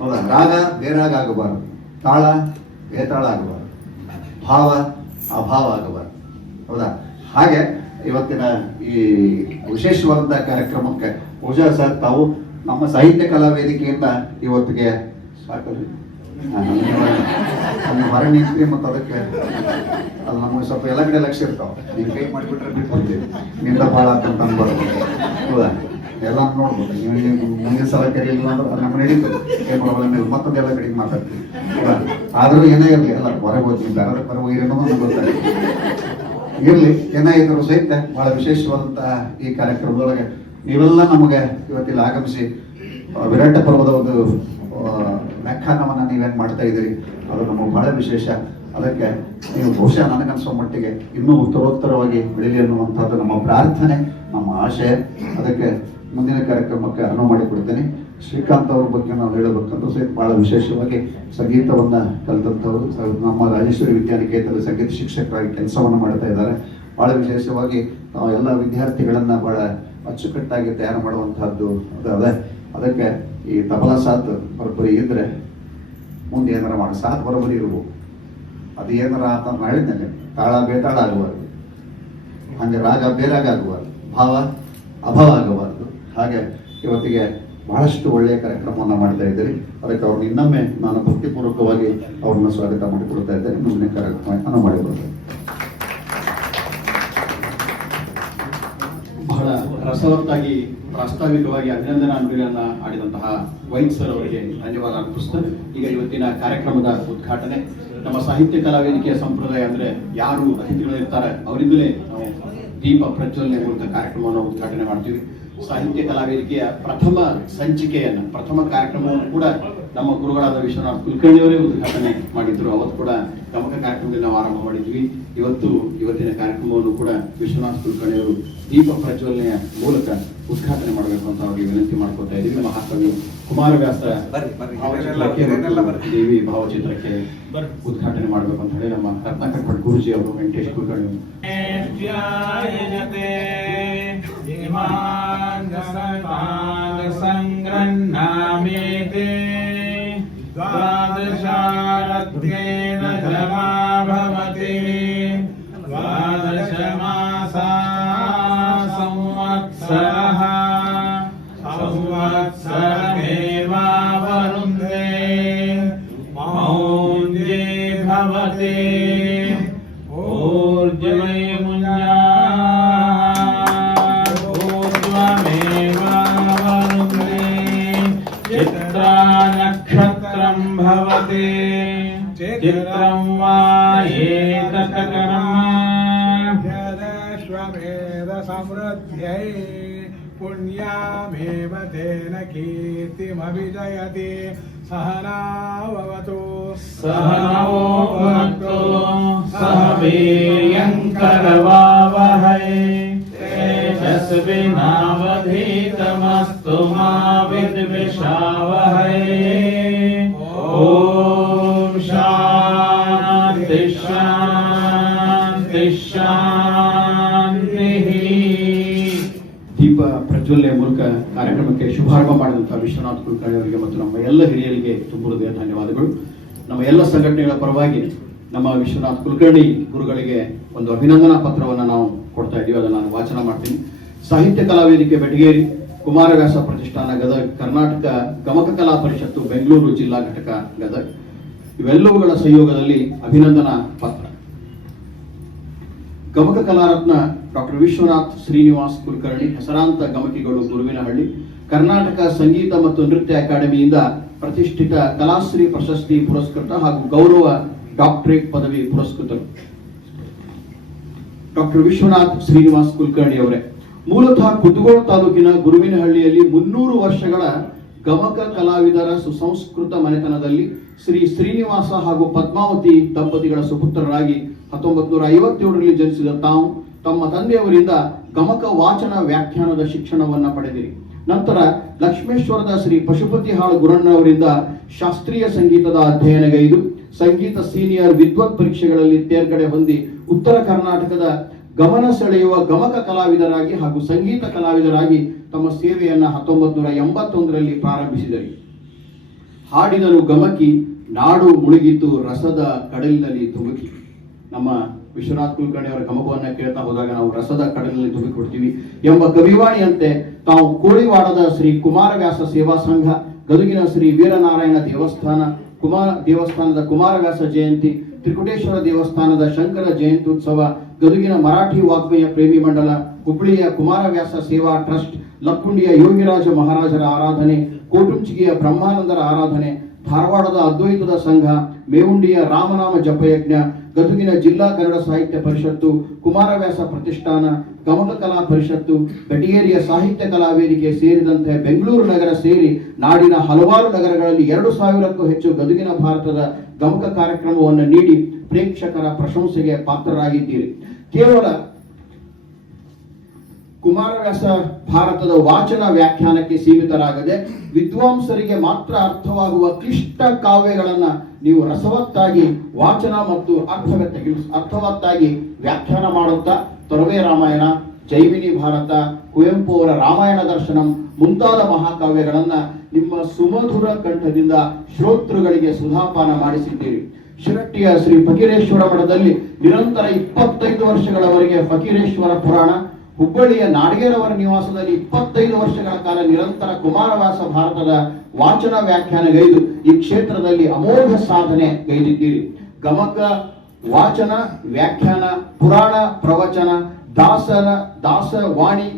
ಹೌದಾ? ರಾಗ ಬೇರಾಗ ಆಗಬಾರದು, ತಾಳ ಬೇತಾಳ ಆಗಬಾರದು, ಭಾವ ಅಭಾವ ಆಗಬಾರದು, ಹೌದಾ? ಹಾಗೆ ಇವತ್ತಿನ ಈ ವಿಶೇಷವಾದಂತಹ ಕಾರ್ಯಕ್ರಮಕ್ಕೆ ಪೂಜಾ ಸರ್ ತಾವು ನಮ್ಮ ಸಾಹಿತ್ಯ ಕಲಾ ವೇದಿಕೆಯಿಂದ ಇವತ್ತಿಗೆ ಸಾಕಲ್ರಿ ಹೊರ ನಿಂತ್ರಿ. ಮತ್ತು ಅದಕ್ಕೆ ಅದು ನಮಗೆ ಸ್ವಲ್ಪ ಎಲ್ಲ ಕಡೆ ಲಕ್ಷ್ಯ ಇರ್ತಾವ. ನೀವು ಕೈ ಮಾಡಿಬಿಟ್ರೆ ಬಿಟ್ಬಿಡ್ತೀವಿ, ನಿಂದ ಭಾಳ ಅಂತ ಅನ್ಬಾರ್ದು, ಹೌದಾ? ಎಲ್ಲ ನೋಡ್ಬೋದು. ನೀವು ಮುಂದಿನ ಸಲ ಕರೀಲಿಲ್ಲ ಅಂದ್ರೆ ಅದು ನಮ್ಮ ನಡೀತದೆ, ಏನು ಪ್ರಾಬ್ಲಮ್ ಇಲ್ಲ. ಮತ್ತೊಂದು ಎಲ್ಲ ಕಡೆಗೆ ಮಾತಾಡ್ತೀವಿ, ಹೌದಾ? ಆದರೂ ಏನೇ ಇರಲಿ ಎಲ್ಲ ಹೊರಗೆ ಹೋಗ್ತೀವಿ, ಬೇರೆ ಹೊರ ಹೋಗಿರೋ ನಮ್ಗೆ ಗೊತ್ತಾಗ್ತದೆ. ಇರಲಿ, ಏನಾಗಿದ್ರು ಸಹಿತ ಬಹಳ ವಿಶೇಷವಾದಂತಹ ಈ ಕಾರ್ಯಕ್ರಮದೊಳಗೆ ನೀವೆಲ್ಲ ನಮಗೆ ಇವತ್ತಿಲ್ಲಿ ಆಗಮಿಸಿ ವಿರಾಟ ಪರ್ವದ ಒಂದು ವ್ಯಾಖ್ಯಾನವನ್ನು ನೀವೇನು ಮಾಡ್ತಾ ಇದ್ದೀರಿ, ಅದು ನಮಗೆ ಬಹಳ ವಿಶೇಷ. ಅದಕ್ಕೆ ನೀವು ಬಹುಶಃ ನನಗನ್ಸೋ ಮಟ್ಟಿಗೆ ಇನ್ನೂ ಉತ್ತರೋತ್ತರವಾಗಿ ಬೆಳೀಲಿ ಅನ್ನುವಂಥದ್ದು ನಮ್ಮ ಪ್ರಾರ್ಥನೆ, ನಮ್ಮ ಆಶಯ. ಅದಕ್ಕೆ ಮುಂದಿನ ಕಾರ್ಯಕ್ರಮಕ್ಕೆ ಅನುವು ಮಾಡಿಕೊಡ್ತೇನೆ. ಶ್ರೀಕಾಂತ್ ಅವ್ರ ಬಗ್ಗೆ ನಾವು ಹೇಳಬೇಕಂದ್ರೆ ಸಹಿತ ಬಹಳ ವಿಶೇಷವಾಗಿ ಸಂಗೀತವನ್ನ ಕಲಿತಂಥವ್ರು. ನಮ್ಮ ರಾಜೇಶ್ವರಿ ವಿದ್ಯಾನಿಕೇತನದ ಸಂಗೀತ ಶಿಕ್ಷಕರಾಗಿ ಕೆಲಸವನ್ನು ಮಾಡ್ತಾ ಇದ್ದಾರೆ. ಬಹಳ ವಿಶೇಷವಾಗಿ ನಾವು ಎಲ್ಲ ವಿದ್ಯಾರ್ಥಿಗಳನ್ನ ಬಹಳ ಅಚ್ಚುಕಟ್ಟಾಗಿ ತಯಾರು ಮಾಡುವಂತಹದ್ದು ಅದೇ. ಅದಕ್ಕೆ ಈ ತಬಲಾ ಸಾಥ್ ಬರೋಬ್ಬರಿ ಇದ್ರೆ ಮುಂದೆ ಏನಾರ ಮಾಡಿ ಸಾಥ್ ಬರೋಬ್ಬರಿ ಇರ್ಬೋದು. ಅದು ಏನಾರ ಅಂತ ಹೇಳಿದ್ಮೇಲೆ ತಾಳ ಬೇತಾಳ ಆಗಬಾರ್ದು, ಹಾಗೆ ರಾಗ ಬೇರಾಗ ಆಗಬಾರ್ದು, ಭಾವ ಅಭಾವ ಆಗಬಾರ್ದು. ಹಾಗೆ ಇವತ್ತಿಗೆ ಬಹಳಷ್ಟು ಒಳ್ಳೆಯ ಕಾರ್ಯಕ್ರಮವನ್ನು ಮಾಡ್ತಾ ಇದ್ದೀರಿ. ಅದಕ್ಕೆ ಅವ್ರನ್ನ ಇನ್ನೊಮ್ಮೆ ನಾನು ಭಕ್ತಿಪೂರ್ವಕವಾಗಿ ಅವ್ರನ್ನ ಸ್ವಾಗತ ಮಾಡಿಕೊಡ್ತಾ ಇದ್ದೇನೆ. ಮುಂದಿನ ಕಾರ್ಯಕ್ರಮ ಮಾಡಿಕೊಡ್ತೇನೆ. ಬಹಳ ರಸವತ್ತಾಗಿ ಪ್ರಾಸ್ತಾವಿಕವಾಗಿ ಅಭಿನಂದನಾ ನುಡಿಗಳನ್ನ ಆಡಿದಂತಹ ವೈದ್ ಸರ್ ಅವರಿಗೆ ಧನ್ಯವಾದ ಅರ್ಪಿಸ್ತಾರೆ. ಈಗ ಇವತ್ತಿನ ಕಾರ್ಯಕ್ರಮದ ಉದ್ಘಾಟನೆ ನಮ್ಮ ಸಾಹಿತ್ಯ ಕಲಾ ವೇದಿಕೆಯ ಸಂಪ್ರದಾಯ ಅಂದ್ರೆ ಯಾರು ಅತಿಥಿಗಳು ಇರ್ತಾರೆ ಅವರಿಂದಲೇ ನಾವು ದೀಪ ಪ್ರಜ್ವಲನೆ ಮೂಲಕ ಕಾರ್ಯಕ್ರಮವನ್ನು ಉದ್ಘಾಟನೆ ಮಾಡ್ತೀವಿ. ಸಾಹಿತ್ಯ ಕಲಾ ವೇದಿಕೆಯ ಪ್ರಥಮ ಸಂಚಿಕೆಯನ್ನ ಪ್ರಥಮ ಕಾರ್ಯಕ್ರಮವನ್ನು ಕೂಡ ನಮ್ಮ ಗುರುಗಳಾದ ವಿಶ್ವನಾಥ್ ಕುಲಕರ್ಣಿಯವರೇ ಉದ್ಘಾಟನೆ ಮಾಡಿದ್ರು. ಅವತ್ತು ಕೂಡ ಗಮಕ ಕಾರ್ಯಕ್ರಮದಲ್ಲಿ ನಾವು ಆರಂಭ ಮಾಡಿದ್ವಿ. ಇವತ್ತಿನ ಕಾರ್ಯಕ್ರಮವನ್ನು ಕೂಡ ವಿಶ್ವನಾಥ್ ಕುಲಕರ್ಣಿಯವರು ದೀಪ ಪ್ರಜ್ವಲನೆಯ ಮೂಲಕ ಉದ್ಘಾಟನೆ ಮಾಡಬೇಕು ಅಂತ ಅವರಿಗೆ ವಿನಂತಿ ಮಾಡ್ಕೊತಾ ಇದ್ದೀವಿ. ಮಹಾಕವಿ ಕುಮಾರವ್ಯಾಸ ದೇವಿ ಭಾವಚಿತ್ರಕ್ಕೆ ಉದ್ಘಾಟನೆ ಮಾಡಬೇಕು ಅಂತ ಹೇಳಿ ನಮ್ಮ ರತ್ನಾಕರ್ ಗುರುಜಿ ಅವರು ವೆಂಕಟೇಶ್ ಕುಲಕರ್ಣಿ ಸಂಗ್ರಹ್ಣಾಮೇತೆ ದ್ವಾದಶಾರತ್ವೇನ ಜಮಾ ಭವತಿ ದ್ವಾದಶ ಮಾಸಾ ಸಂವತ್ಸರಃ ಸಂವತ್ಸರಮೇವಾವರುಂಧೆ ಮೌಂಜೇ ಭವತಿ ಊರ್ಜವೈ नक्षत्रं भवति चित्रं वा एतत्कर्मश्वमेध समृद्ध्यै पुण्यामेव तेन कीर्तिमभिजयति सहनाववतु सहनौ भुनक्तु सह वीर्यङ्करवावहै तेजस्विनावधीतमस्तु मा विद्विषावहै। ओम शांति शांति शांति। ದೀಪ ಪ್ರಜ್ವಲನೆಯ ಮೂಲಕ ಕಾರ್ಯಕ್ರಮಕ್ಕೆ ಶುಭಾರಂಭ ಮಾಡಿದಂತಹ ವಿಶ್ವನಾಥ್ ಕುಲಕರ್ಣಿ ಅವರಿಗೆ ಮತ್ತು ನಮ್ಮ ಎಲ್ಲ ಹಿರಿಯರಿಗೆ ತುಂಬ ಹೃದಯ ಧನ್ಯವಾದಗಳು. ನಮ್ಮ ಎಲ್ಲ ಸಂಘಟನೆಗಳ ಪರವಾಗಿ ನಮ್ಮ ವಿಶ್ವನಾಥ್ ಕುಲಕರ್ಣಿ ಗುರುಗಳಿಗೆ ಒಂದು ಅಭಿನಂದನಾ ಪತ್ರವನ್ನು ನಾವು ಕೊಡ್ತಾ ಇದ್ದೀವಿ. ಅದನ್ನು ನಾನು ವಾಚನ ಮಾಡ್ತೀನಿ. ಸಾಹಿತ್ಯ ಕಲಾ ವೇದಿಕೆ ಬೆಟಗೇರಿ, ಕುಮಾರವ್ಯಾಸ ಪ್ರತಿಷ್ಠಾನ ಗದಗ್, ಕರ್ನಾಟಕ ಗಮಕ ಕಲಾ ಪರಿಷತ್ತು ಬೆಂಗಳೂರು ಜಿಲ್ಲಾ ಘಟಕ ಗದಗ್ ಇವೆಲ್ಲವುಗಳ ಸಹಯೋಗದಲ್ಲಿ ಅಭಿನಂದನಾ ಪತ್ರ. ಗಮಕ ಕಲಾರತ್ನ ಡಾಕ್ಟರ್ ವಿಶ್ವನಾಥ್ ಶ್ರೀನಿವಾಸ್ ಕುಲಕರ್ಣಿ, ಹೆಸರಾಂತ ಗಮಕಿಗಳು, ಗುರುವಿನಹಳ್ಳಿ, ಕರ್ನಾಟಕ ಸಂಗೀತ ಮತ್ತು ನೃತ್ಯ ಅಕಾಡೆಮಿಯಿಂದ ಪ್ರತಿಷ್ಠಿತ ಕಲಾಶ್ರೀ ಪ್ರಶಸ್ತಿ ಪುರಸ್ಕೃತ ಹಾಗೂ ಗೌರವ ಡಾಕ್ಟರೇಟ್ ಪದವಿ ಪುರಸ್ಕೃತರು ಡಾಕ್ಟರ್ ವಿಶ್ವನಾಥ್ ಶ್ರೀನಿವಾಸ್ ಕುಲಕರ್ಣಿ ಅವರೇ. ಮೂಲತಃ ಕುಂದಗೋಳ ತಾಲೂಕಿನ ಗುರುವಿನಹಳ್ಳಿಯಲ್ಲಿ 300 ವರ್ಷಗಳ ಗಮಕ ಕಲಾವಿದರ ಸುಸಂಸ್ಕೃತ ಮನೆತನದಲ್ಲಿ ಶ್ರೀ ಶ್ರೀನಿವಾಸ ಹಾಗೂ ಪದ್ಮಾವತಿ ದಂಪತಿಗಳ ಸುಪುತ್ರರಾಗಿ 1957ರಲ್ಲಿ ಜನಿಸಿದ ತಾವು ತಮ್ಮ ತಂದೆಯವರಿಂದ ಗಮಕ ವಾಚನ ವ್ಯಾಖ್ಯಾನದ ಶಿಕ್ಷಣವನ್ನ ಪಡೆದಿರಿ. ನಂತರ ಲಕ್ಷ್ಮೇಶ್ವರದ ಶ್ರೀ ಪಶುಪತಿ ಹಾಳು ಗುರಣ್ಣವರಿಂದ ಶಾಸ್ತ್ರೀಯ ಸಂಗೀತದ ಅಧ್ಯಯನಗೈದು ಸಂಗೀತ ಸೀನಿಯರ್ ವಿದ್ವತ್ ಪರೀಕ್ಷೆಗಳಲ್ಲಿ ತೇರ್ಗಡೆ ಹೊಂದಿ ಉತ್ತರ ಕರ್ನಾಟಕದ ಗಮನ ಸೆಳೆಯುವ ಗಮಕ ಕಲಾವಿದರಾಗಿ ಹಾಗೂ ಸಂಗೀತ ಕಲಾವಿದರಾಗಿ ತಮ್ಮ ಸೇವೆಯನ್ನ 1981ರಲ್ಲಿ ಪ್ರಾರಂಭಿಸಿದರು. ಹಾಡಿದರು ಗಮಕಿ, ನಾಡು ಮುಳುಗಿತು ರಸದ ಕಡಲಿನಲ್ಲಿ ಧುಮುಕಿ. ನಮ್ಮ ವಿಶ್ವನಾಥ್ ಕುಲಕರ್ಣಿ ಅವರ ಗಮಕವನ್ನ ಕೇಳ್ತಾ ಹೋದಾಗ ನಾವು ರಸದ ಕಡಲಿನಲ್ಲಿ ಧುಮುಕಿಬಿಡ್ತೀವಿ ಎಂಬ ಕವಿವಾಣಿಯಂತೆ ತಾವು ಕೋಳಿವಾಡದ ಶ್ರೀ ಕುಮಾರವ್ಯಾಸ ಸೇವಾ ಸಂಘ, ಗದುಗಿನ ಶ್ರೀ ವೀರನಾರಾಯಣ ದೇವಸ್ಥಾನದ ಕುಮಾರವ್ಯಾಸ ಜಯಂತಿ, ತ್ರಿಕುಟೇಶ್ವರ ದೇವಸ್ಥಾನದ ಶಂಕರ ಜಯಂತ್ಯುತ್ಸವ, ಗದುಗಿನ ಮರಾಠಿ ವಾಗ್ಮಯ ಪ್ರೇಮಿ ಮಂಡಲ, ಹುಬ್ಬಳ್ಳಿಯ ಕುಮಾರವ್ಯಾಸ ಸೇವಾ ಟ್ರಸ್ಟ್, ಲಕ್ಕುಂಡಿಯ ಯೋಗಿರಾಜ ಮಹಾರಾಜರ ಆರಾಧನೆ, ಕೋಟುಂಚಿಗೆಯ ಬ್ರಹ್ಮಾನಂದರ ಆರಾಧನೆ, ಧಾರವಾಡದ ಅದ್ವೈತದ ಸಂಘ, ಮೇವುಂಡಿಯ ರಾಮನಾಮ ಜಪಯಜ್ಞ, ಗದುಗಿನ ಜಿಲ್ಲಾ ಕನ್ನಡ ಸಾಹಿತ್ಯ ಪರಿಷತ್ತು, ಕುಮಾರವ್ಯಾಸ ಪ್ರತಿಷ್ಠಾನ, ಗಮಕ ಕಲಾ ಪರಿಷತ್ತು, ಬೆಟಗೇರಿಯ ಸಾಹಿತ್ಯ ಕಲಾ ವೇದಿಕೆ ಸೇರಿದಂತೆ ಬೆಂಗಳೂರು ನಗರ ಸೇರಿ ನಾಡಿನ ಹಲವಾರು ನಗರಗಳಲ್ಲಿ 2000ಕ್ಕೂ ಹೆಚ್ಚು ಗದುಗಿನ ಭಾರತದ ಗಮಕ ಕಾರ್ಯಕ್ರಮವನ್ನು ನೀಡಿ ಪ್ರೇಕ್ಷಕರ ಪ್ರಶಂಸೆಗೆ ಪಾತ್ರರಾಗಿದ್ದೀರಿ. ಕೇವಲ ಕುಮಾರವ್ಯಾಸ ಭಾರತದ ವಾಚನ ವ್ಯಾಖ್ಯಾನಕ್ಕೆ ಸೀಮಿತರಾಗದೆ ವಿದ್ವಾಂಸರಿಗೆ ಮಾತ್ರ ಅರ್ಥವಾಗುವ ಕ್ಲಿಷ್ಟ ಕಾವ್ಯಗಳನ್ನ ನೀವು ರಸವತ್ತಾಗಿ ವಾಚನ ಮತ್ತು ಅರ್ಥವತ್ತಾಗಿ ವ್ಯಾಖ್ಯಾನ ಮಾಡುತ್ತಾ ತೊರವೆ ರಾಮಾಯಣ, ಜೈಮಿನಿ ಭಾರತ, ಕುವೆಂಪು ಅವರ ರಾಮಾಯಣ ದರ್ಶನಂ ಮುಂತಾದ ಮಹಾಕಾವ್ಯಗಳನ್ನ ನಿಮ್ಮ ಸುಮಧುರ ಕಂಠದಿಂದ ಶ್ರೋತೃಗಳಿಗೆ ಸುಧಾಪಾನ ಮಾಡಿಸಿದ್ದೀರಿ. ಶಿರಟ್ಟಿಯ ಶ್ರೀ ಫಕೀರೇಶ್ವರ ಮಠದಲ್ಲಿ ನಿರಂತರ 25 ವರ್ಷಗಳವರೆಗೆ ಫಕೀರೇಶ್ವರ ಪುರಾಣ, ಹುಬ್ಬಳ್ಳಿಯ ನಾಡಗೇರವರ ನಿವಾಸದಲ್ಲಿ 25 ವರ್ಷಗಳ ಕಾಲ ನಿರಂತರ ಕುಮಾರವ್ಯಾಸ ಭಾರತದ ವಾಚನ ವ್ಯಾಖ್ಯಾನಗೈದು ಈ ಕ್ಷೇತ್ರದಲ್ಲಿ ಅಮೋಘ ಸಾಧನೆ ಗೈದಿದ್ದೀರಿ. ಗಮಕ, ವಾಚನ, ವ್ಯಾಖ್ಯಾನ, ಪುರಾಣ, ಪ್ರವಚನ, ದಾಸವಾಣಿ,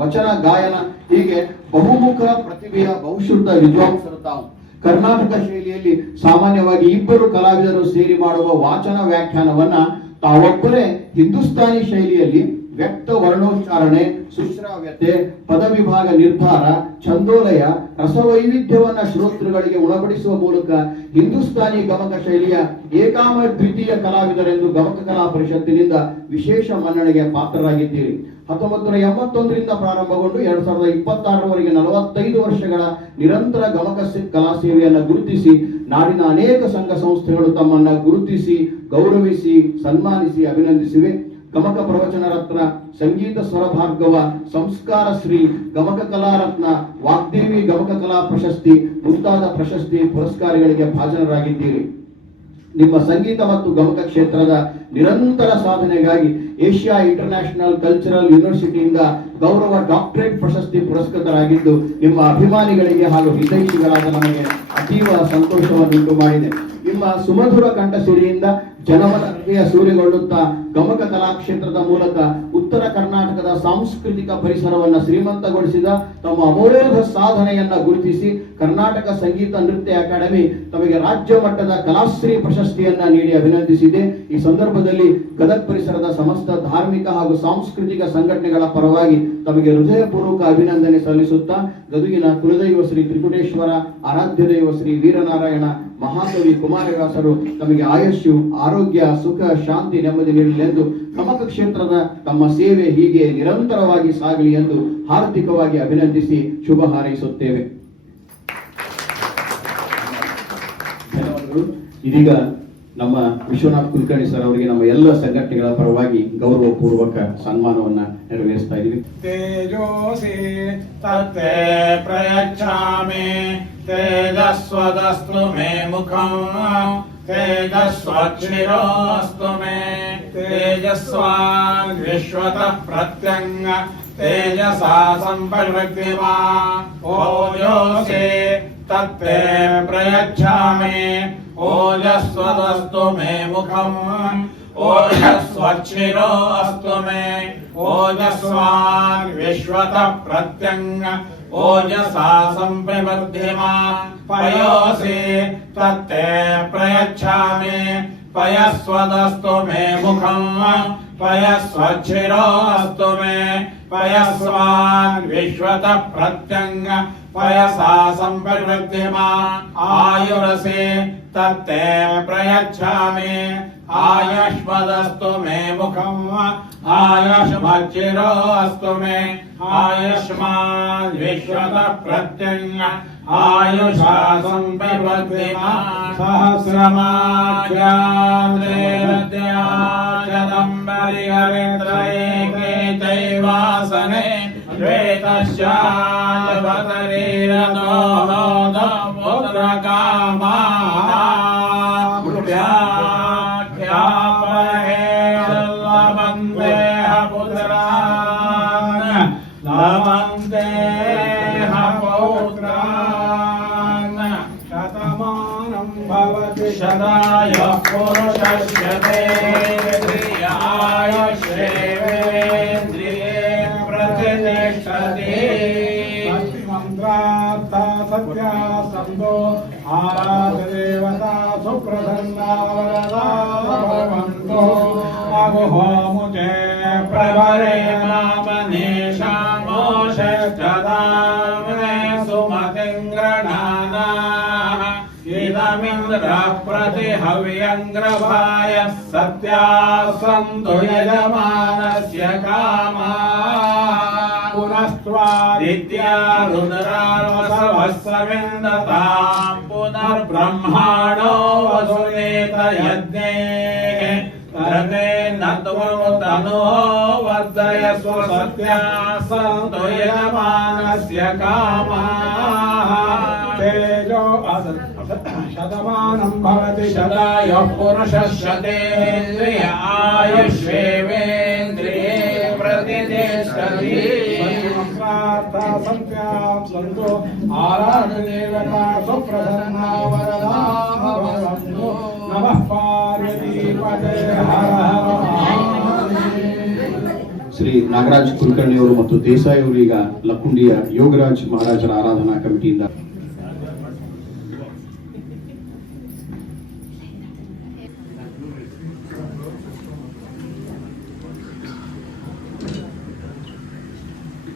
ವಚನ ಗಾಯನ ಹೀಗೆ ಬಹುಮುಖ ಪ್ರತಿಭೆಯ ಬಹುಶುದ್ಧ ವಿದ್ವಾಂಸರು ತಾವು. ಕರ್ನಾಟಕ ಶೈಲಿಯಲ್ಲಿ ಸಾಮಾನ್ಯವಾಗಿ ಇಬ್ಬರು ಕಲಾವಿದರು ಸೇರಿ ಮಾಡುವ ವಾಚನ ವ್ಯಾಖ್ಯಾನವನ್ನ ತಾವೊಬ್ಬರೇ ಹಿಂದೂಸ್ತಾನಿ ಶೈಲಿಯಲ್ಲಿ ವ್ಯಕ್ತ ವರ್ಣೋಚ್ಚಾರಣೆ, ಸುಶ್ರಾವ್ಯತೆ, ಪದವಿಭಾಗ ನಿರ್ಧಾರ, ಛಂದೋಲಯ, ರಸವೈವಿಧ್ಯವನ್ನ ಶ್ರೋತೃಗಳಿಗೆ ಉಣಬಡಿಸುವ ಮೂಲಕ ಹಿಂದೂಸ್ತಾನಿ ಗಮಕ ಶೈಲಿಯ ಏಕಾಮ ದ್ವಿತೀಯ ಕಲಾವಿದರೆಂದು ಗಮಕ ಕಲಾ ಪರಿಷತ್ತಿನಿಂದ ವಿಶೇಷ ಮನ್ನಣೆಗೆ ಪಾತ್ರರಾಗಿದ್ದೀರಿ. 1981ರಿಂದ ಪ್ರಾರಂಭಗೊಂಡು 2026ರವರೆಗೆ 45 ವರ್ಷಗಳ ನಿರಂತರ ಗಮಕ ಕಲಾ ಸೇವೆಯನ್ನು ಗುರುತಿಸಿ ನಾಡಿನ ಅನೇಕ ಸಂಘ ಸಂಸ್ಥೆಗಳು ತಮ್ಮನ್ನ ಗುರುತಿಸಿ, ಗೌರವಿಸಿ, ಸನ್ಮಾನಿಸಿ, ಅಭಿನಂದಿಸಿವೆ. ಗಮಕ ಪ್ರವಚನ ರತ್ನ, ಸಂಗೀತ ಸ್ವರ ಭಾರ್ಗವ, ಸಂಸ್ಕಾರ ಶ್ರೀ, ಗಮಕ ಕಲಾ ರತ್ನ, ವಾಗ್ದೇವಿ ಗಮಕ ಕಲಾ ಪ್ರಶಸ್ತಿ ಮುಂತಾದ ಪ್ರಶಸ್ತಿ ಪುರಸ್ಕಾರಗಳಿಗೆ ಭಾಜನರಾಗಿದ್ದೀರಿ. ನಿಮ್ಮ ಸಂಗೀತ ಮತ್ತು ಗಮಕ ಕ್ಷೇತ್ರದ ನಿರಂತರ ಸಾಧನೆಗಾಗಿ ಏಷ್ಯಾ ಇಂಟರ್ನ್ಯಾಷನಲ್ ಕಲ್ಚರಲ್ ಯೂನಿವರ್ಸಿಟಿಯಿಂದ ಗೌರವ ಡಾಕ್ಟರೇಟ್ ಪ್ರಶಸ್ತಿ ಪುರಸ್ಕೃತರಾಗಿದ್ದು ನಿಮ್ಮ ಅಭಿಮಾನಿಗಳಿಗೆ ಹಾಗೂ ಹಿತೈಷಿಗಳಾದ ನಮಗೆ ಅತೀವ ಸಂತೋಷವನ್ನುಂಟು ಮಾಡಿದೆ. ನಿಮ್ಮ ಸುಮಧುರ ಕಂಠಸಿರಿಯಿಂದ ಜನಮನ ಹೃದಯ ಸೂರೆಗೊಳ್ಳುತ್ತಾ ಗಮಕ ಕಲಾಕ್ಷೇತ್ರದ ಮೂಲಕ ಉತ್ತರ ಕರ್ನಾಟಕದ ಸಾಂಸ್ಕೃತಿಕ ಪರಿಸರವನ್ನು ಶ್ರೀಮಂತಗೊಳಿಸಿದ ತಮ್ಮ ಅಮೋಘ ಸಾಧನೆಯನ್ನ ಗುರುತಿಸಿ ಕರ್ನಾಟಕ ಸಂಗೀತ ನೃತ್ಯ ಅಕಾಡೆಮಿ ತಮಗೆ ರಾಜ್ಯ ಮಟ್ಟದ ಕಲಾಶ್ರೀ ಪ್ರಶಸ್ತಿಯನ್ನ ನೀಡಿ ಅಭಿನಂದಿಸಿದೆ. ಈ ಸಂದರ್ಭದಲ್ಲಿ ಗದಗ ಪರಿಸರದ ಸಮಸ್ತ ಧಾರ್ಮಿಕ ಹಾಗೂ ಸಾಂಸ್ಕೃತಿಕ ಸಂಘಟನೆಗಳ ಪರವಾಗಿ ತಮಗೆ ಹೃದಯಪೂರ್ವಕ ಅಭಿನಂದನೆ ಸಲ್ಲಿಸುತ್ತಾ ಗದುಗಿನ ಕುಲದೈವ ಶ್ರೀ ತ್ರಿಕುಟೇಶ್ವರ, ಆರಾಧ್ಯ ದೈವ ಶ್ರೀ ವೀರನಾರಾಯಣ, ಮಹಾಕವಿ ಕುಮಾರವ್ಯಾಸರು ತಮಗೆ ಆಯುಷ್ಯು, ಆರೋಗ್ಯ, ಸುಖ, ಶಾಂತಿ, ನೆಮ್ಮದಿ ನೀಡಲೆಂದು ಗಮಕ ಕ್ಷೇತ್ರದ ತಮ್ಮ ಸೇವೆ ಹೀಗೆ ನಿರಂತರವಾಗಿ ಸಾಗಲಿ ಎಂದು ಹಾರ್ದಿಕವಾಗಿ ಅಭಿನಂದಿಸಿ ಶುಭ ಹಾರೈಸುತ್ತೇವೆ. ಧನ್ಯವಾದಗಳು. ಇದೀಗ ನಮ್ಮ ವಿಶ್ವನಾಥ್ ಕುಲಕರ್ಣಿ ಸರ್ ಅವರಿಗೆ ನಮ್ಮ ಎಲ್ಲ ಸಂಘಟನೆಗಳ ಪರವಾಗಿ ಗೌರವಪೂರ್ವಕ ಸನ್ಮಾನವನ್ನ ನೆರವೇರಿಸ್ತಾ ಇದ್ದೀವಿ. ತೇಜೋಸಿ ತತ್ತೇ ಪ್ರಯಚ್ಛಾಮಿ ತೇಜಸ್ವದಸ್ತು ಮೇ ಮುಖಂ ತೇಜಸ್ವಚ್ಛಿರೋಸ್ತು ಮೇ ತೇಜಸ್ವಾನ್ ವಿಶ್ವತಃ ಪ್ರತ್ಯಂಗ ತೇಜಸಾ ಸಂಪರ್ವಕ್ತಿಮಾ ಓಜೋಸಿ ತತ್ತೇ ಪ್ರಯಚ್ಛಾಮಿ ಓಜಸ್ವದಸ್ತು ಮೇ ಮುಖಂ ಓಜಸ್ವಚ್ಛಿರೋಸ್ತು ಮೇ ಓಜಸ್ವಾನ್ ವಿಶ್ವತಃ ಪ್ರತ್ಯಂಗ ಓಜಸಾ ಸಂಪ್ರವರ್ಧಿಮಾ ಪಯೋಸಿ ತತ್ತೇ ಪ್ರಯಚ್ಛಾಮಿ ಪಯಸ್ವದಸ್ತು ಮೇ ಮುಖಂ ಪಯಸ್ವಚ್ಛಿರೋಸ್ತು ಮೇ ಪಯಸ್ವಾನ್ ವಿಶ್ವತಃ ಪ್ರತ್ಯಂಗ ಪಯಸಾ ಸಂಪರ್ವರ್ಧಿಮಾ ಆಯುರಸಿ ತತ್ತೇ ಪ್ರಯಚ್ಛಾಮಿ ಆಯುಷ್ಮದಸ್ತು ಮೇ ಮುಖಂ ಆಯುಷ್ಮಚ್ಛಿರೋಸ್ತು ಮೇ ಆಯುಷ್ಮಾನ್ ವಿಶ್ವತಃ ಪ್ರತ್ಯಂಗ ಆಯುಷಾ ಸಂಪರ್ವರ್ಧಿಮಾ ಸಹಸ್ರಮಾಖ್ಯಾದ್ರೇರದ್ಯಾಚರಂಬರಿ ಹರೇಂದ್ರೈಕೆ ಚೈವಾಸನೆ ಶ್ವೇತಶ್ಚಾಲವತರೀರದೋಹೋದ ಪುತ್ರಕಾಮಾ ಲವಂದೇಹ ಪುತ್ರಾನ್ ಲವಂದೇಹ ಪೌತ್ರಾನ್ ಶತಮಾನಂ ಭವತಿ ಶತಾಯ ಪುರುಷಸ್ಯ ಶ್ರೇವೇಂದ್ರಿಯೇ ಪ್ರತಿಷ್ಠತಿ ಮಂತ್ರಾರ್ಥ ಸತ್ಯ ಸಂಭೋ ಆರಾಧ ದೇವತಾ ಸುಪ್ರಸನ್ನವರದಾ ಭವಂತೋ ಅಗುಹೋಮುಚೇ ಪ್ರವರೇ ಮಾಮನೇಶಾಮೋಷದಾಮನೆ ಸುಮತಿಂಗ್ರಣಾನ ಇದಮಿಂದ್ರ ಪ್ರತಿಹವ್ಯಂಗ್ರಭಾಯ ಸತ್ಯಾ ಸಂತು ಯಜಮಾನಸ್ಯ ಕಾಮಾ ಪುನಸ್ತ್ವಾದಿತ್ಯಾ ರುದ್ರಾರ್ವಸವಸ್ಸವಿಂದತಾಂ ಪುನರ್ಬ್ರಹ್ಮಾಣೋ ವಸುನೇತ ಯಜ್ಞೇ ತದೇ ನತ್ವಂ ತನೋ ವರ್ಧಯಸ್ವ ಸತ್ಯಾ ಸಂತು ಯಜಮಾನಸ್ಯ ಕಾಮಾ ತೇಜೋ शतमानं भवति शतायुः पुरुषस्य आयुष्येवेन्द्रिये प्रतिष्ठति सन्तु आराधदेवता सुप्रसन्ना वरदा भवन्तु नमः पार्वतीपते हर हर ಶ್ರೀ ನಾಗರಾಜ್ ಕುಲಕರ್ಣಿ ಅವರು ಮತ್ತು ದೇಸಾಯಿ ಅವರು ಈಗ ಲಕ್ಕುಂಡಿಯ ಯೋಗರಾಜ್ ಮಹಾರಾಜರ ಆರಾಧನಾ ಕಮಿಟಿಯಿಂದ